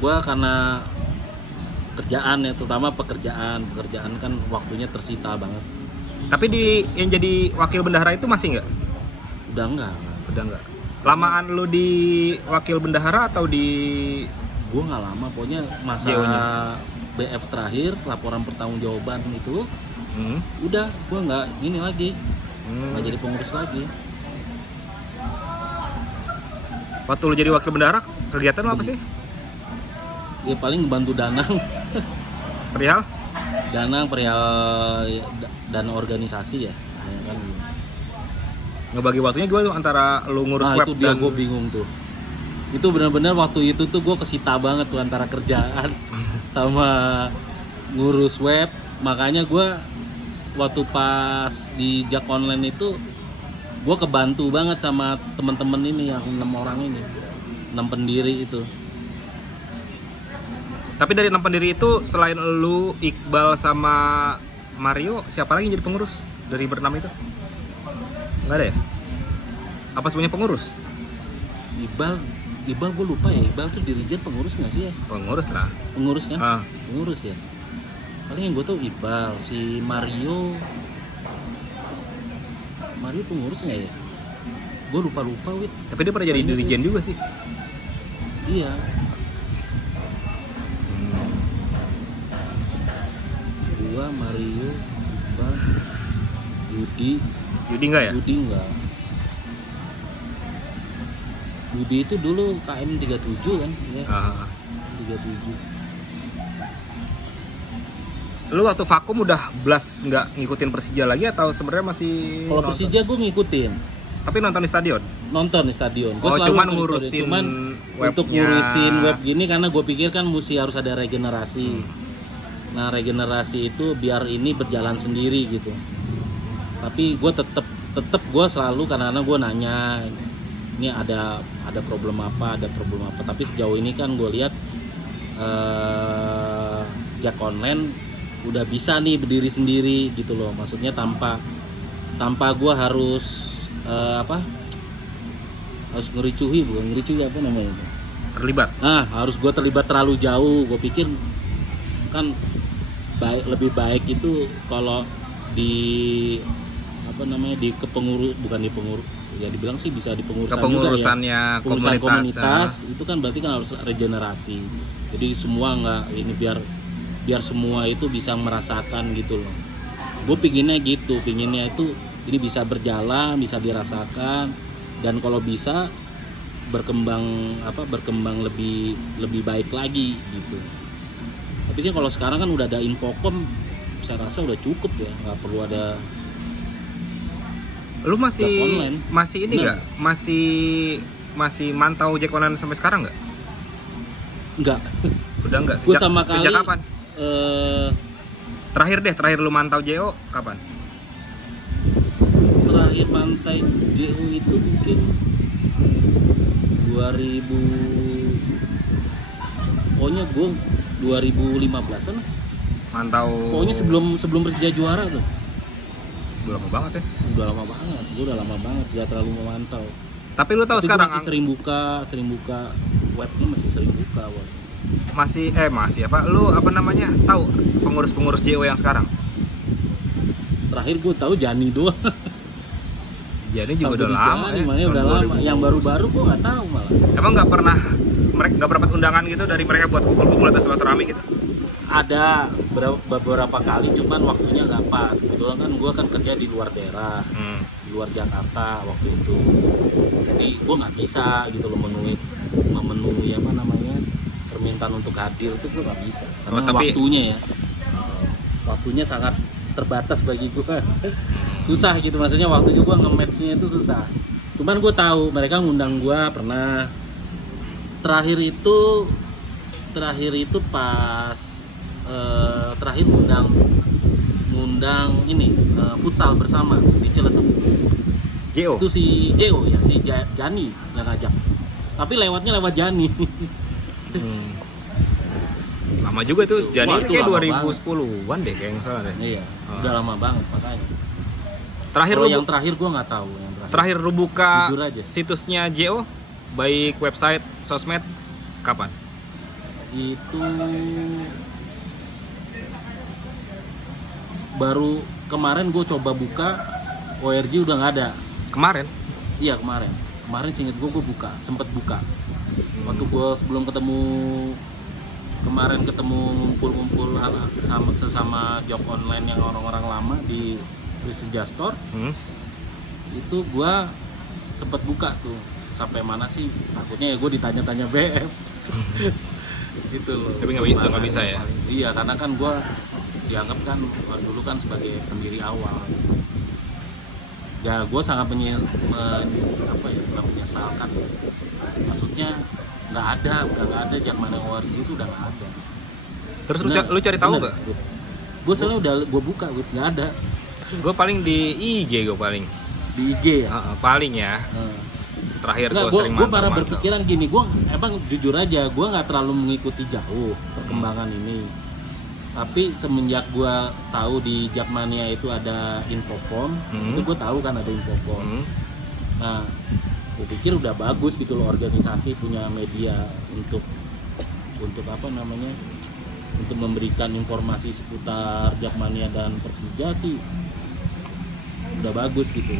Gue karena kerjaan ya, terutama pekerjaan kan waktunya tersita banget. Tapi yang jadi wakil bendahara itu masih nggak? Udah enggak. Udah nggak. Lamaan lu di wakil bendahara atau di Gue nggak lama, pokoknya masa JO-nya? BF terakhir, laporan pertanggungjawaban itu, Hmm. udah gue nggak ini lagi, Hmm. nggak jadi pengurus lagi. Waktu lu jadi wakil bendahara, kegiatan lu apa sih? Ya paling bantu Danang, Perihal? perihal dana organisasi ya, ya kan. Ngebagi waktunya gimana tuh antara lu ngurus Nah web itu dia dan gue bingung tuh. Itu benar-benar waktu itu tuh gue kesita banget tuh antara kerjaan sama ngurus web. Makanya gue waktu pas di Jak Online itu gue kebantu banget sama temen-temen ini yang 6 orang ini, 6 pendiri itu. Tapi dari 6 pendiri itu selain lu, Iqbal sama Mario, siapa lagi yang jadi pengurus dari berenam itu? Nggak ada ya? Apa semuanya pengurus? Iqbal gue lupa ya. Iqbal tuh dirijen pengurus nggak sih ya? Pengurus lah. Pengurus kan? Ah. Pengurus ya. Paling yang gue tahu Iqbal, si Mario pengurus nggak ya? Gue lupa Wit. Tapi dia pernah jadi Kayaknya dirijen juga sih. Iya. Gua, Mario, Iqbal, Yudi nggak ya? Budi enggak. Budi itu dulu KM 37 kan? Ya, Ah. 37. Lu waktu vakum udah blas nggak ngikutin Persija lagi atau sebenarnya masih Kalau nonton? Persija gue ngikutin, Tapi nonton di stadion? nonton di stadion. Gua Oh, selalu cuman nonton di ngurusin stadion. Cuman untuk webnya. ngurusin web gini karena gue pikir kan mesti harus ada regenerasi. Nah regenerasi itu biar ini berjalan sendiri gitu. Tapi gue tetep gue selalu karena gue nanya ini ada problem apa. Tapi sejauh ini kan gue lihat Jak Online udah bisa nih berdiri sendiri gitu loh. Maksudnya tanpa gue harus harus ngericuhi apa namanya itu? Terlibat? Harus gue terlibat terlalu jauh. Gue pikir kan lebih baik itu kalau di di kepengurus, bukan di pengurus ya, dibilang sih bisa di pengurusan Kepengurusannya juga ya. komunitas. Itu kan berarti kan harus regenerasi. Jadi semua nggak ini biar semua itu bisa merasakan gitu loh. Gue pinginnya gitu, pinginnya itu ini bisa berjalan, bisa dirasakan, dan kalau bisa berkembang lebih baik lagi gitu. Tapi kan kalau sekarang kan udah ada Infocom, saya rasa udah cukup ya, nggak perlu ada. Lu masih Jak Online. masih ini Nah. nggak? Masih mantau Jak Online sampai sekarang nggak? Enggak. Udah nggak? Gue sama kali. Sejak kapan? Terakhir lu mantau JO kapan? Terakhir pantai JU itu mungkin 2000, pokoknya gue 2015an lah. Mantau. Pokoknya sebelum Persija juara tuh. Udah lama banget ya. Udah lama banget, gak terlalu memantau. Tapi lu tahu Tapi sekarang masih sering buka webnya, masih sering buka web. masih apa? Lu tahu pengurus JO yang sekarang? Terakhir gue tahu Jani doang. Jadi juga udah Sampai di lama Jani, ya. makanya udah tahun lama. 2000. Yang baru-baru gue nggak tahu malah. Emang nggak pernah mereka nggak dapat undangan gitu dari mereka buat kumpul-kumpul atau silaturahmi gitu? Ada beberapa kali, cuman waktunya nggak pas. Kebetulan kan gue kan kerja di luar daerah, di luar Jakarta waktu itu. Jadi gue nggak bisa gitu loh memenuhi permintaan untuk hadir itu gue nggak bisa. Karena waktunya sangat terbatas bagi gue. Susah gitu, maksudnya waktunya gue nge-match-nya itu susah. Cuman gue tahu mereka ngundang gue pernah. Terakhir itu pas terakhir ngundang ini futsal bersama di Ciledug. JO? Itu si JO ya, si Jani yang ngajak. Tapi lewatnya lewat Jani. Lama juga tuh. Jadi Wah, itu kayak lama 2010-an deh kayak yang salah deh. Iya, udah lama banget makanya. Terakhir Kalau lu yang terakhir gue nggak tahu yang terakhir lu buka Jujur aja. situsnya JO, baik website, sosmed, kapan? Itu baru kemarin gue coba buka, ORG udah nggak ada. Kemarin? Iya kemarin. kemarin seinget gue sempet buka waktu gue sebelum ketemu kemarin ngumpul-ngumpul sesama job online yang orang-orang lama di Wisja Store. Itu gue sempet buka tuh sampai mana sih, takutnya ya gue ditanya-tanya BM. Gitu loh. Tapi nggak bisa ya? Iya, karena kan gue dianggap kan dulu kan sebagai pendiri awal. Ya gue sangat menyesalkan. Maksudnya udah nggak ada Jakmania Org itu udah nggak ada. Terus lu cari tahu nggak? Gue soalnya udah gue buka, nggak ada. Gue paling di IG paling. Di IG ya? Paling ya. Terakhir gue sering mantau. Gue para berpikiran gini, gue emang jujur aja, gue nggak terlalu mengikuti jauh perkembangan ini. Tapi semenjak gue tahu di Jakmania itu ada Infocom, itu gue tahu kan ada Infocom. Nah, gue pikir udah bagus gitu loh organisasi punya media untuk apa namanya, untuk memberikan informasi seputar Jakmania dan Persija sih udah bagus gitu.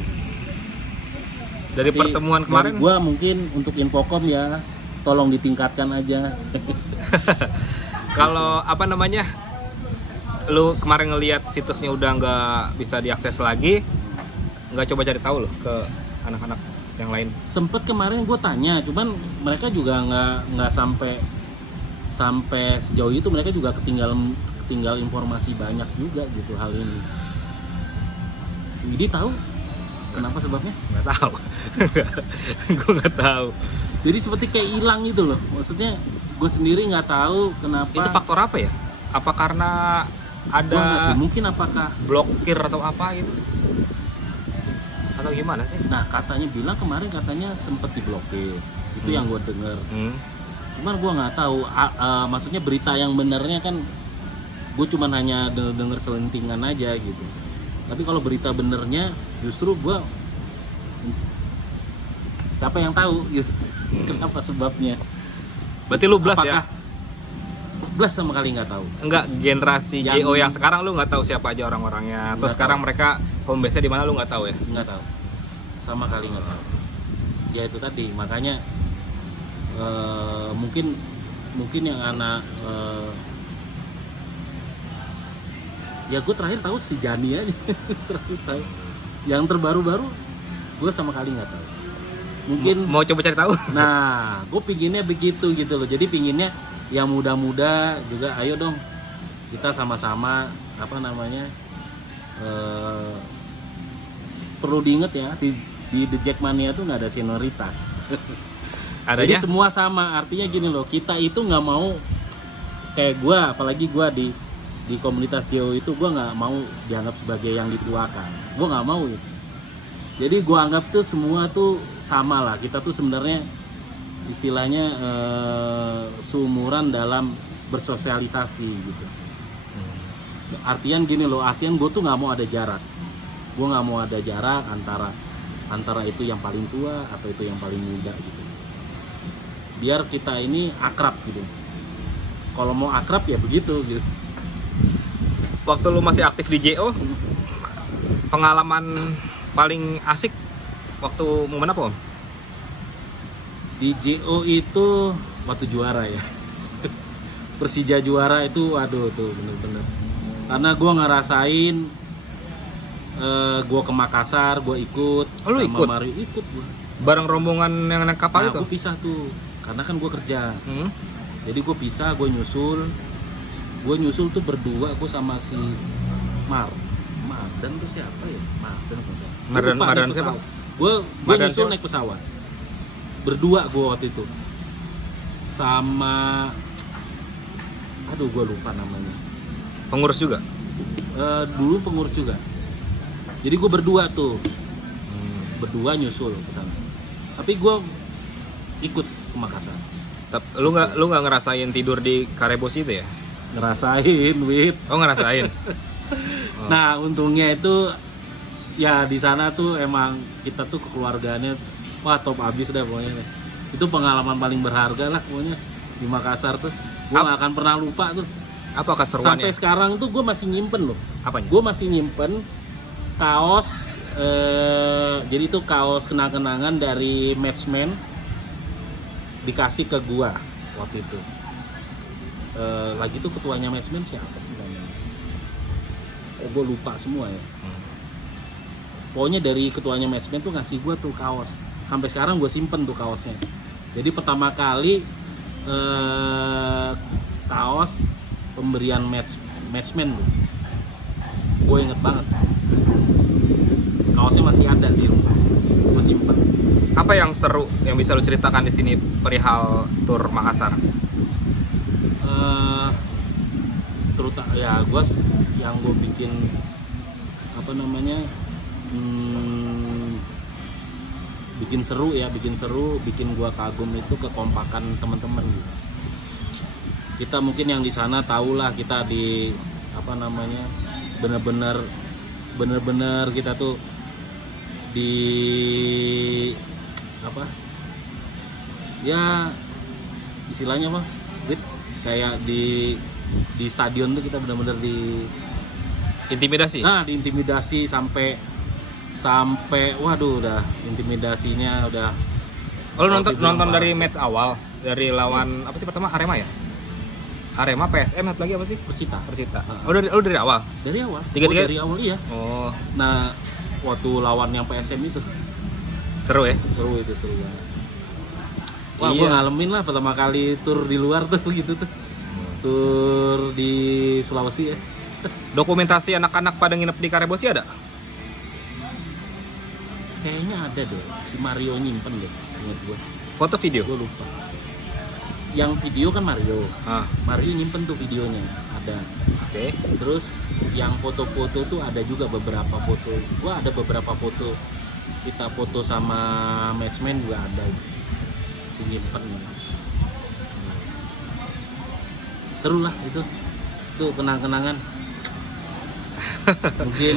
Dari pertemuan kemarin, gue mungkin untuk Infocom ya, tolong ditingkatkan aja. Kalau apa namanya, lu kemarin ngelihat situsnya udah nggak bisa diakses lagi, nggak coba cari tahu loh ke anak-anak yang lain? Sempet kemarin gue tanya, cuman mereka juga nggak sampai sejauh itu, mereka juga ketinggal informasi banyak juga gitu hal ini. Jadi tahu kenapa sebabnya? Nggak tahu. Gue nggak tahu. Jadi seperti kayak hilang gitu loh. Maksudnya gue sendiri nggak tahu kenapa. Itu faktor apa ya? Apa karena ada mungkin apakah blokir atau apa gitu? Atau gimana sih? Nah katanya bilang kemarin katanya sempet diblokir. Itu yang gue denger. Cuman gue nggak tahu. Maksudnya berita yang benernya kan gue cuman hanya denger selentingan aja gitu. Tapi kalau berita benernya justru gue, siapa yang tahu gitu. Kenapa sebabnya? Berarti lu blast ya? Blast sama kali nggak tahu. Enggak, generasi JO yang sekarang lu nggak tahu siapa aja orang-orangnya. Atau sekarang mereka home base-nya di mana lu nggak tahu ya? Nggak tahu. Sama kali nggak tahu. Ya itu tadi, makanya mungkin yang anak ya gue terakhir tahu si Jani aja. Terakhir tahu. Yang terbaru-baru gue sama kali nggak tahu. Mungkin mau coba cari tahu. Nah, gue pinginnya begitu gitu loh. Jadi pinginnya yang muda-muda juga, ayo dong kita sama-sama apa namanya, perlu diingat ya, di The Jakmania tuh nggak ada senioritas. Jadi semua sama, artinya gini loh, kita itu nggak mau kayak gue, apalagi gue di komunitas JO itu gue nggak mau dianggap sebagai yang dituakan, gue nggak mau gitu. Jadi gue anggap tuh semua tuh sama lah, kita tuh sebenarnya istilahnya seumuran dalam bersosialisasi gitu. Artian gini loh, artian gue tuh nggak mau ada jarak, gue nggak mau ada jarak antara itu yang paling tua atau itu yang paling muda gitu. Biar kita ini akrab gitu. Kalau mau akrab ya begitu gitu. Waktu lu masih aktif di JO, pengalaman paling asik waktu momen apa, Om? Di JO itu waktu juara ya. Persija juara itu waduh tuh bener-bener. Karena gue ngerasain, gue ke Makassar, gue ikut. Oh, lu ikut? Mario ikut gue. Bareng rombongan yang naik kapal itu? Gue pisah tuh, karena kan gue kerja. Jadi gue pisah, gue nyusul tuh berdua, gue sama si Mardan tuh siapa ya? Mardan siapa? Gue nyusul naik pesawat. Berdua gue waktu itu. Sama, aduh gue lupa namanya. Pengurus juga? Dulu pengurus juga. Jadi gue berdua tuh. Berdua nyusul ke sana. Tapi gue ikut ke Makassar. Lu nggak ngerasain tidur di Karebos itu ya? Ngerasain, Wit. Oh, ngerasain. Nah, untungnya itu ya di sana tuh emang kita tuh kekeluargaannya wah top abis dah pokoknya. Itu pengalaman paling berharga lah pokoknya di Makassar tuh. Gue gak akan pernah lupa tuh. Apa keseruannya? Sampai sekarang tuh gue masih nyimpen loh. Apanya? Gue masih nyimpen kaos jadi itu kaos kenang-kenangan dari Matchman dikasih ke gua waktu itu. Lagi tuh ketuanya Matchman siapa sih namanya? Gua lupa semua ya. Pokoknya dari ketuanya Matchman tuh ngasih gua tuh kaos. Sampai sekarang gua simpen tuh kaosnya. Jadi pertama kali kaos pemberian Matchman tuh. Gue inget banget. Kaosnya masih ada di rumah. Gue simpen. Apa yang seru yang bisa lu ceritakan di sini perihal tur Makassar? Terutama ya yang gue bikin apa namanya bikin seru, bikin gue kagum itu kekompakan teman-teman gitu. Kita mungkin yang di sana tahulah kita di apa namanya bener-bener kita tuh di apa ya istilahnya apa kayak di stadion tuh kita bener-bener Intimidasi? diintimidasi sampai waduh udah intimidasinya udah. Oh, lu nonton dari match awal dari lawan apa sih pertama Arema ya? Arema, PSM, satu lagi apa sih? Persita. Oh dari awal? Dari awal. Tiga-tiga? Dari awal iya. Oh. Nah, waktu lawan yang PSM itu Seru ya? seru banget. Wah, Iya. gue ngalamin lah pertama kali tur di luar tuh gitu tuh. Tur di Sulawesi ya. Dokumentasi anak-anak pada nginep di Karebosi ada? Kayaknya ada deh. Si Mario nyimpen deh, seinget gue. Foto video? Gue lupa. Yang video kan Mario. Ah, Mario nyimpen tuh videonya, ada. oke. Terus yang foto-foto tuh ada juga beberapa foto. Gua ada beberapa foto. Kita foto sama Matchman juga ada. Si nyimpen. Seru lah itu. Itu kenang-kenangan. Mungkin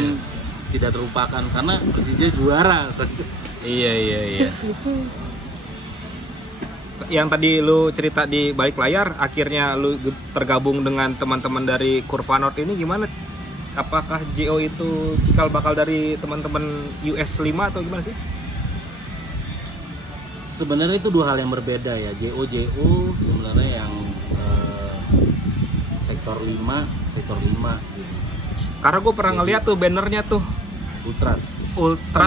tidak terlupakan karena Persija juara. Iya. Yang tadi lu cerita di balik layar, akhirnya lu tergabung dengan teman-teman dari Kurva North ini gimana? Apakah JO itu cikal bakal dari teman-teman US 5 atau gimana sih? Sebenarnya itu dua hal yang berbeda ya. JO sebenarnya yang sektor 5 gitu. Karena gue pernah ngeliat tuh bannernya tuh Ultras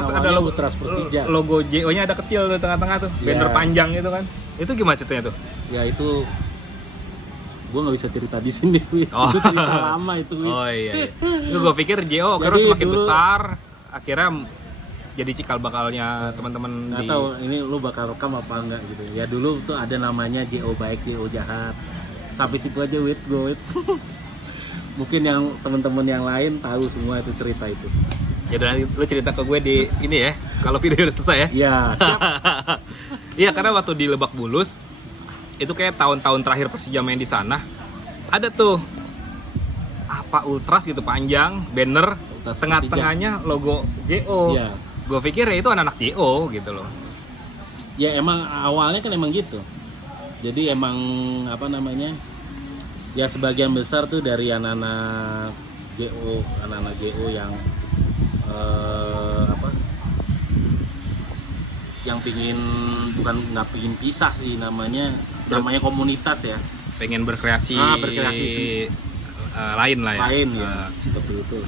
ada logo Ultras Persija. Logo JO-nya ada kecil tuh tengah-tengah tuh, banner Ya. panjang gitu kan. Itu gimana ceritanya tuh? Ya itu gue nggak bisa cerita di sini. Oh. Itu cerita lama itu. Oh iya. Itu gue pikir JO Jadi karena semakin dulu- besar akhirnya jadi cikal bakalnya teman-teman Nggak di tahu ini lu bakal rekam apa enggak gitu. Ya dulu tuh ada namanya JO baik, JO jahat. Sampai situ aja Wit. Mungkin yang teman-teman yang lain tahu semua itu cerita itu. Ya udah nanti lu cerita ke gue di ini ya, kalau video udah selesai ya. Ya, siap. Iya, karena waktu di Lebak Bulus itu kayak tahun-tahun terakhir Persija main di sana, ada tuh apa Ultras gitu panjang, banner, Ultras tengah-tengahnya logo JO. Iya. Gue pikir ya itu anak-anak JO gitu loh. Ya emang awalnya kan emang gitu. Jadi emang apa namanya? Ya sebagian besar tuh dari anak-anak JO yang yang nggak pingin pisah sih namanya komunitas ya. Pengen berkreasi, Berkreasi sih. Lain lah ya. Lain ya, seperti itu.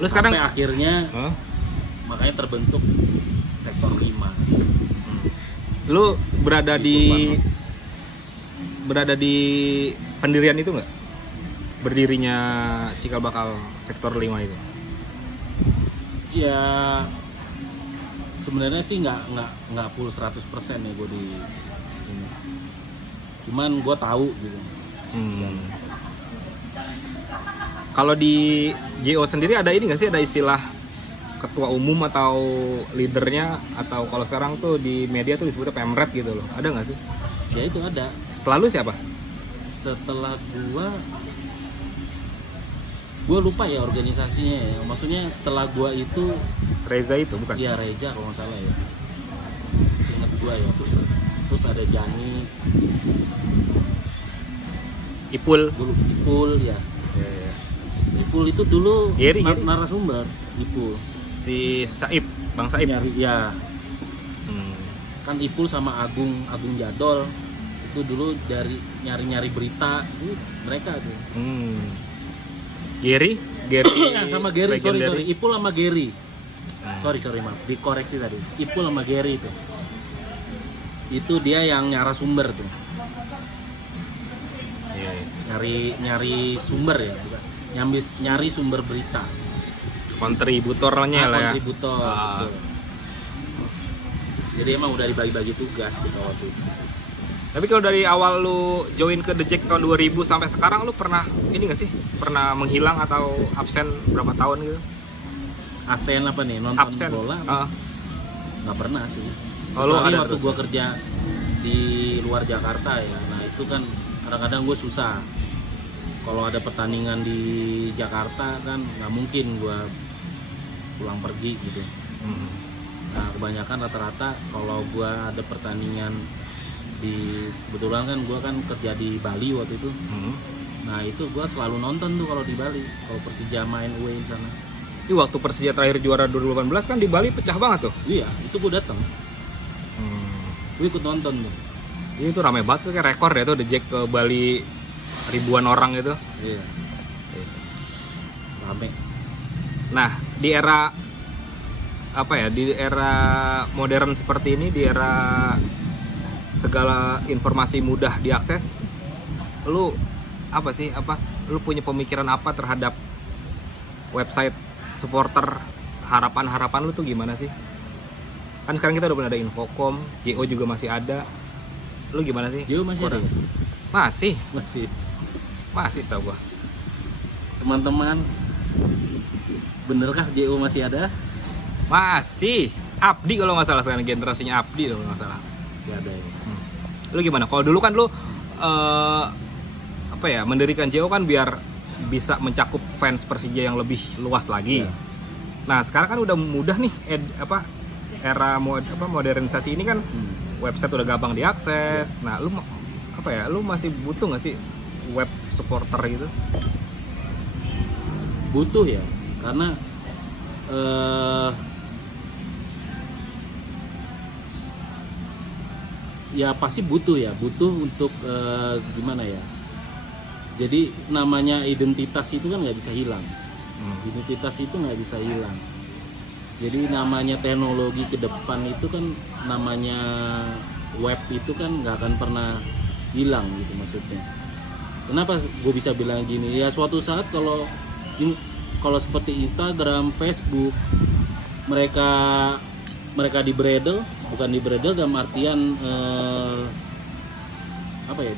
Lu sekarang Sampai akhirnya Hah? makanya terbentuk sektor 5. Lu berada di pendirian itu nggak? Berdirinya cikal bakal sektor 5 itu? Ya sebenarnya sih nggak full 100% ya gue di sini. Cuman gue tahu gitu. Kalau di JO sendiri ada ini nggak sih, ada istilah ketua umum atau leadernya, atau kalau sekarang tuh di media tuh disebutnya pemret gitu loh, ada nggak sih? Ya itu ada. Setelah lu siapa? Setelah gue lupa ya organisasinya ya. Maksudnya setelah gue itu Reza itu bukan? ya Reja kalau nggak salah ya. Seingat gue ya. Terus ada Jani, Ipul. gue lupa Ipul ya. Ya. Ipul itu dulu Gary. narasumber Ipul. Si Saib, Bang Saib. Nyari, ya. Hmm. Kan Ipul sama Agung Jadol itu dulu dari nyari berita mereka tuh. Gary Sama Gary, sorry legendary. Ipul sama Gary. Sorry maaf, dikoreksi tadi. Ipul sama Gary itu dia yang narasumber tuh. Iya. Nyari sumber ya, bukan. Nyari sumber berita. Kontributornya lah ya. Kontributor. Betul. Jadi emang udah dibagi-bagi tugas gitu waktu itu. Tapi kalau dari awal lu join ke The Jack tahun 2000 sampai sekarang lu pernah ini nggak sih? Pernah menghilang atau absen berapa tahun gitu? Absen apa nih? Nonton Absen. bola? Nggak pernah sih. Oh, lu Kecuali ada waktu terus gue ya? kerja di luar Jakarta ya. Nah itu kan kadang-kadang gue susah. Kalau ada pertandingan di Jakarta kan nggak mungkin gue pulang pergi gitu. Nah kebanyakan rata-rata kalau gue ada pertandingan kebetulan kan gue kan kerja di Bali waktu itu. Nah itu gue selalu nonton tuh kalau di Bali, kalau Persija main away di sana. Ini waktu Persija terakhir juara 2018 kan di Bali pecah banget tuh. Iya itu gue datang, gue ikut nonton tuh. Ini tuh rame banget tuh, kayak rekor ya tuh The Jack ke Bali ribuan orang gitu. Iya. Rame. Nah di era apa ya, di era modern seperti ini, di era segala informasi mudah diakses, lu apa sih, lu punya pemikiran apa terhadap website supporter? Harapan lu tuh gimana sih? Kan sekarang kita udah pernah ada Infocom, JO juga masih ada. Lu gimana sih? JO masih ada ya? Masih setahu gua. Teman-teman, benerkah JO masih ada? Masih. Abdi kalau nggak salah, sekarang generasinya Abdi kalau nggak salah. Masih ada ya. Lu gimana? Kalau dulu kan lu mendirikan JO kan biar bisa mencakup fans Persija yang lebih luas lagi. Ya. Nah sekarang kan udah mudah nih, era modernisasi ini kan website udah gampang diakses. Nah lu masih butuh nggak sih web supporter gitu? Butuh ya, karena ya pasti butuh untuk gimana ya, jadi namanya identitas itu kan nggak bisa hilang. Jadi namanya teknologi ke depan itu kan, namanya web itu kan nggak akan pernah hilang gitu maksudnya. Kenapa gue bisa bilang gini ya, suatu saat kalau seperti Instagram, Facebook, mereka di-bredel, bukan di-bredel dalam artian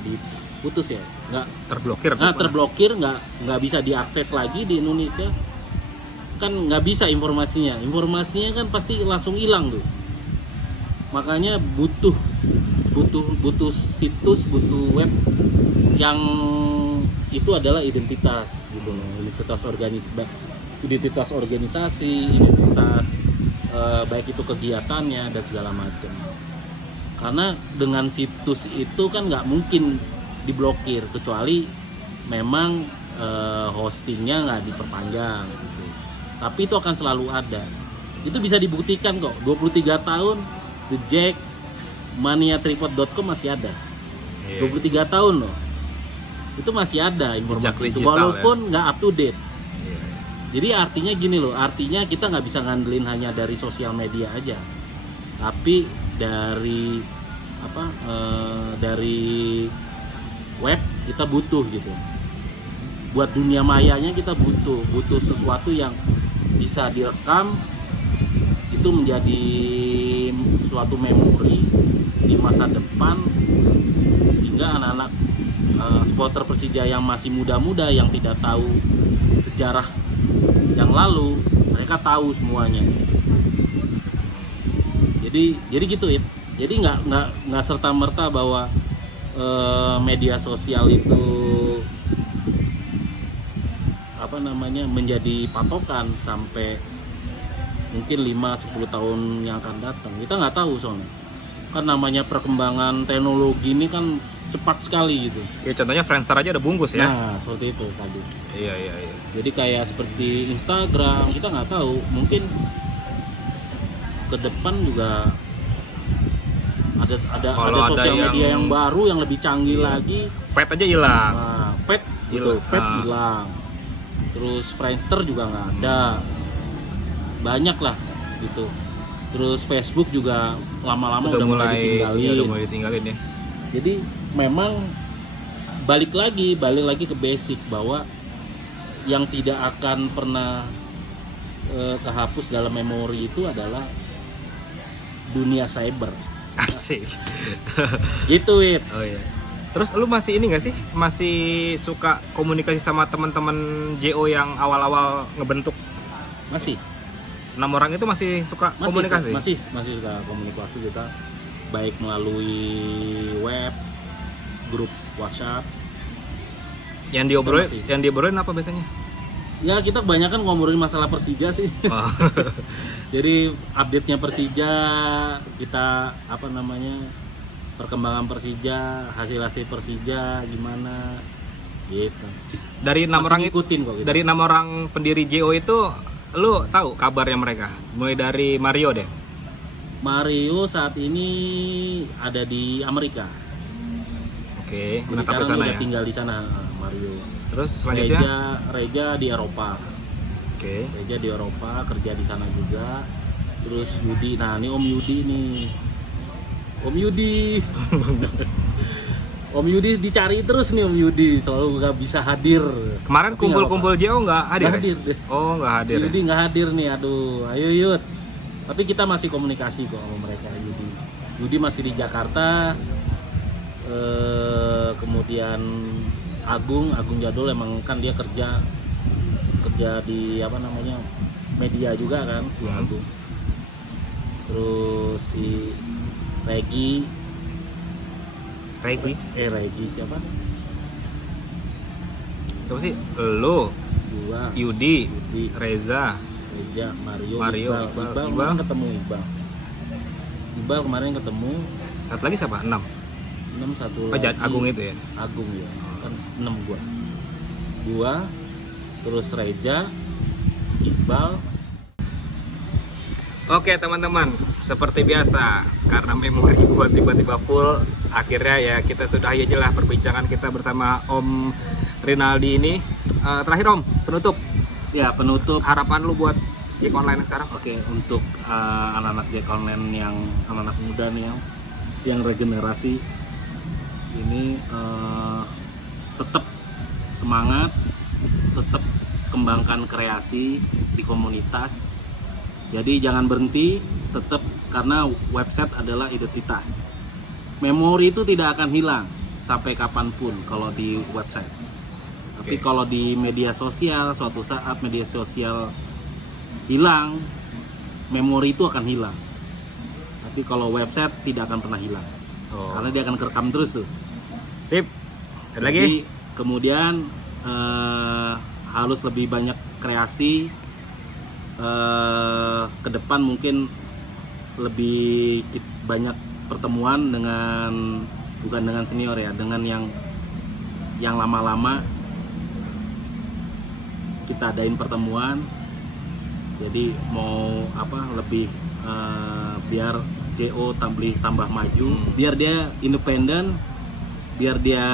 diputus ya, nggak terblokir, nggak bisa diakses lagi di Indonesia, kan nggak bisa informasinya kan pasti langsung hilang tuh. Makanya butuh situs, butuh web yang itu adalah identitas gitu loh, identitas organisasi, identitas baik itu kegiatannya dan segala macam. Karena dengan situs itu kan nggak mungkin diblokir kecuali memang hostingnya nggak diperpanjang gitu. Tapi itu akan selalu ada. Itu bisa dibuktikan kok. 23 tahun The Jack, maniatripod.com masih ada. 23 tahun loh. Itu masih ada informasi itu, walaupun nggak up to date. Jadi artinya gini loh, artinya kita nggak bisa ngandelin hanya dari sosial media aja, tapi dari dari web kita butuh gitu. Buat dunia mayanya kita butuh sesuatu yang bisa direkam, itu menjadi suatu memori di masa depan, sehingga anak-anak supporter Persija yang masih muda-muda yang tidak tahu sejarah yang lalu, mereka tahu semuanya. Jadi gitu ya. Jadi nggak serta merta bahwa media sosial itu menjadi patokan sampai mungkin 5-10 tahun yang akan datang. Kita nggak tahu soalnya. Kan namanya perkembangan teknologi ini kan cepat sekali gitu. Ya contohnya Friendster aja udah bungkus ya. Nah seperti itu tadi. Iya. Jadi kayak seperti Instagram, kita nggak tahu, mungkin ke depan juga ada Kalau ada sosial yang- media yang baru yang lebih canggih lagi. Pet aja hilang. Nah, pet gitu, Hilang. pet Ah. hilang. Terus Friendster juga nggak ada. Banyak lah gitu. Terus Facebook juga lama-lama udah mulai ditinggalin. udah mulai ditinggalin ya. Jadi memang balik lagi ke basic bahwa yang tidak akan pernah kehapus dalam memori itu adalah dunia cyber. Asik. Gitu, Wit. Oh iya. Terus lu masih ini nggak sih? Masih suka komunikasi sama teman-teman JO yang awal-awal ngebentuk? Masih 6 orang itu masih suka komunikasi? masih suka komunikasi kita, baik melalui web, grup WhatsApp. Yang Masih. diobrolin apa biasanya? Ya kita kebanyakan ngomongin masalah Persija sih. Oh. Jadi update-nya Persija, kita perkembangan Persija, hasil Persija gimana gitu. Dari 6 Masih orang itu, ngikutin kok gitu. dari 6 orang pendiri JO itu lu tahu kabarnya mereka? Mulai dari Mario deh. Mario saat ini ada di Amerika. Oke, Jadi menetap di sekarang sana udah ya. tinggal di sana, Mario. Terus selanjutnya? Reja di Eropa. Oke. Reja di Eropa, kerja di sana juga. Terus Yudi, nah ini Om Yudi nih. Om Yudi. Om Yudi dicari terus nih Om Yudi, selalu nggak bisa hadir. Kemarin Tapi nggak kumpul-kumpul JO nggak hadir? Nggak ya? hadir deh. Oh, nggak hadir. Si ya? Yudi nggak hadir nih, aduh, ayo Yud. Tapi kita masih komunikasi kok sama mereka. Yudi masih di Jakarta. Kemudian Agung Jadul emang kan dia kerja di media juga kan si Agung. Terus si Regi siapa? Siapa sih? Lu, Gua, Yudi, Yudi, Reza, Mario, Iqbal. Iqbal kemarin ketemu Iqbal kemarin ketemu. satu lagi siapa? 6. 6 satu Oh, lagi. Agung itu ya? Agung ya. Kan 6 gua. Terus Reja, Iqbal. Oke teman-teman, seperti biasa karena memori gua tiba-tiba full, akhirnya ya kita sudahi aja lah perbincangan kita bersama Om Rinaldi ini. Terakhir Om, penutup. Ya, penutup. Harapan lu buat Jack Online sekarang? Oke, untuk anak-anak Jack Online yang anak-anak muda nih yang regenerasi ini, tetap semangat, tetap kembangkan kreasi di komunitas. Jadi jangan berhenti, tetap, karena website adalah identitas. Memori itu tidak akan hilang sampai kapanpun kalau di website. Tapi Oke. kalau di media sosial, suatu saat media sosial hilang, memori itu akan hilang. Tapi kalau website tidak akan pernah hilang, Oh. karena dia akan kerekam terus tuh. Sip. Ada lagi? Jadi, kemudian harus lebih banyak kreasi. Ke depan mungkin lebih banyak pertemuan bukan dengan senior ya, dengan yang lama-lama kita adain pertemuan. Jadi mau lebih biar JO tambah maju, biar dia independen, biar dia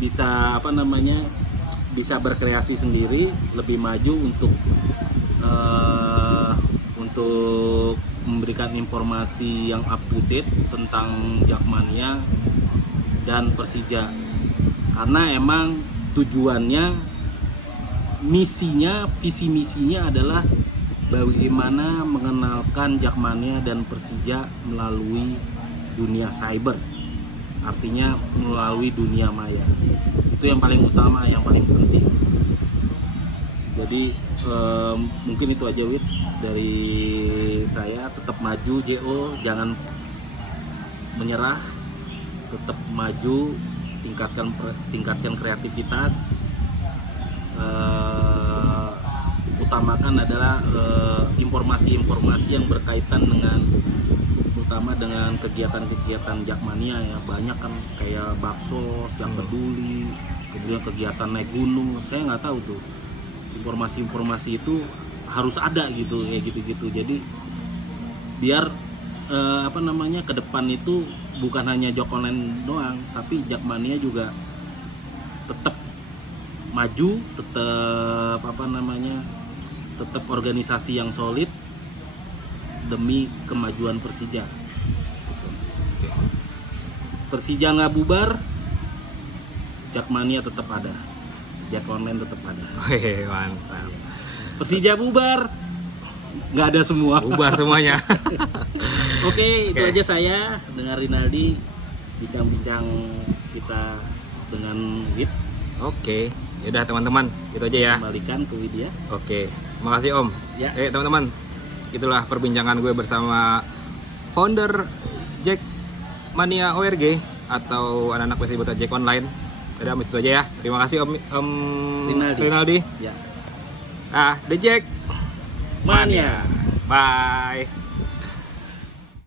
bisa bisa berkreasi sendiri, lebih maju untuk memberikan informasi yang up to date tentang Jakmania dan Persija, karena emang tujuannya, visi misinya adalah bagaimana mengenalkan Jakmania dan Persija melalui dunia cyber, artinya melalui dunia maya. Itu yang paling utama, yang paling penting. Jadi mungkin itu aja Wid dari saya. Tetap maju JO, jangan menyerah, tetap maju, tingkatkan kreativitas, utamakan adalah informasi-informasi yang berkaitan dengan terutama dengan kegiatan-kegiatan Jakmania ya, banyak kan kayak bakso, Jak Peduli, kemudian kegiatan naik gunung. Saya nggak tahu tuh informasi-informasi itu harus ada gitu ya, gitu-gitu. Jadi biar ke depan itu bukan hanya Jok Online doang, tapi Jakmania juga tetap maju, tetap tetap organisasi yang solid demi kemajuan Persija. Oke. Persija nggak bubar, Jakmania tetap ada, Jak Online tetap ada. Wih, mantap. Persija bubar, nggak ada semua. Bubar semuanya. Oke, itu Oke. aja saya dengan Rinaldi bincang-bincang kita dengan Wid. Oke, yaudah teman-teman, itu aja ya. Kembalikan ke Widya. Oke, makasih Om. Ya. Teman-teman, itulah perbincangan gue bersama founder Jakmania ORG atau anak-anak peserta Jak Online. Udah, itu aja ya. Terima kasih Om Rinaldi. Rinaldi. Ya. The Jack Mania. Bye.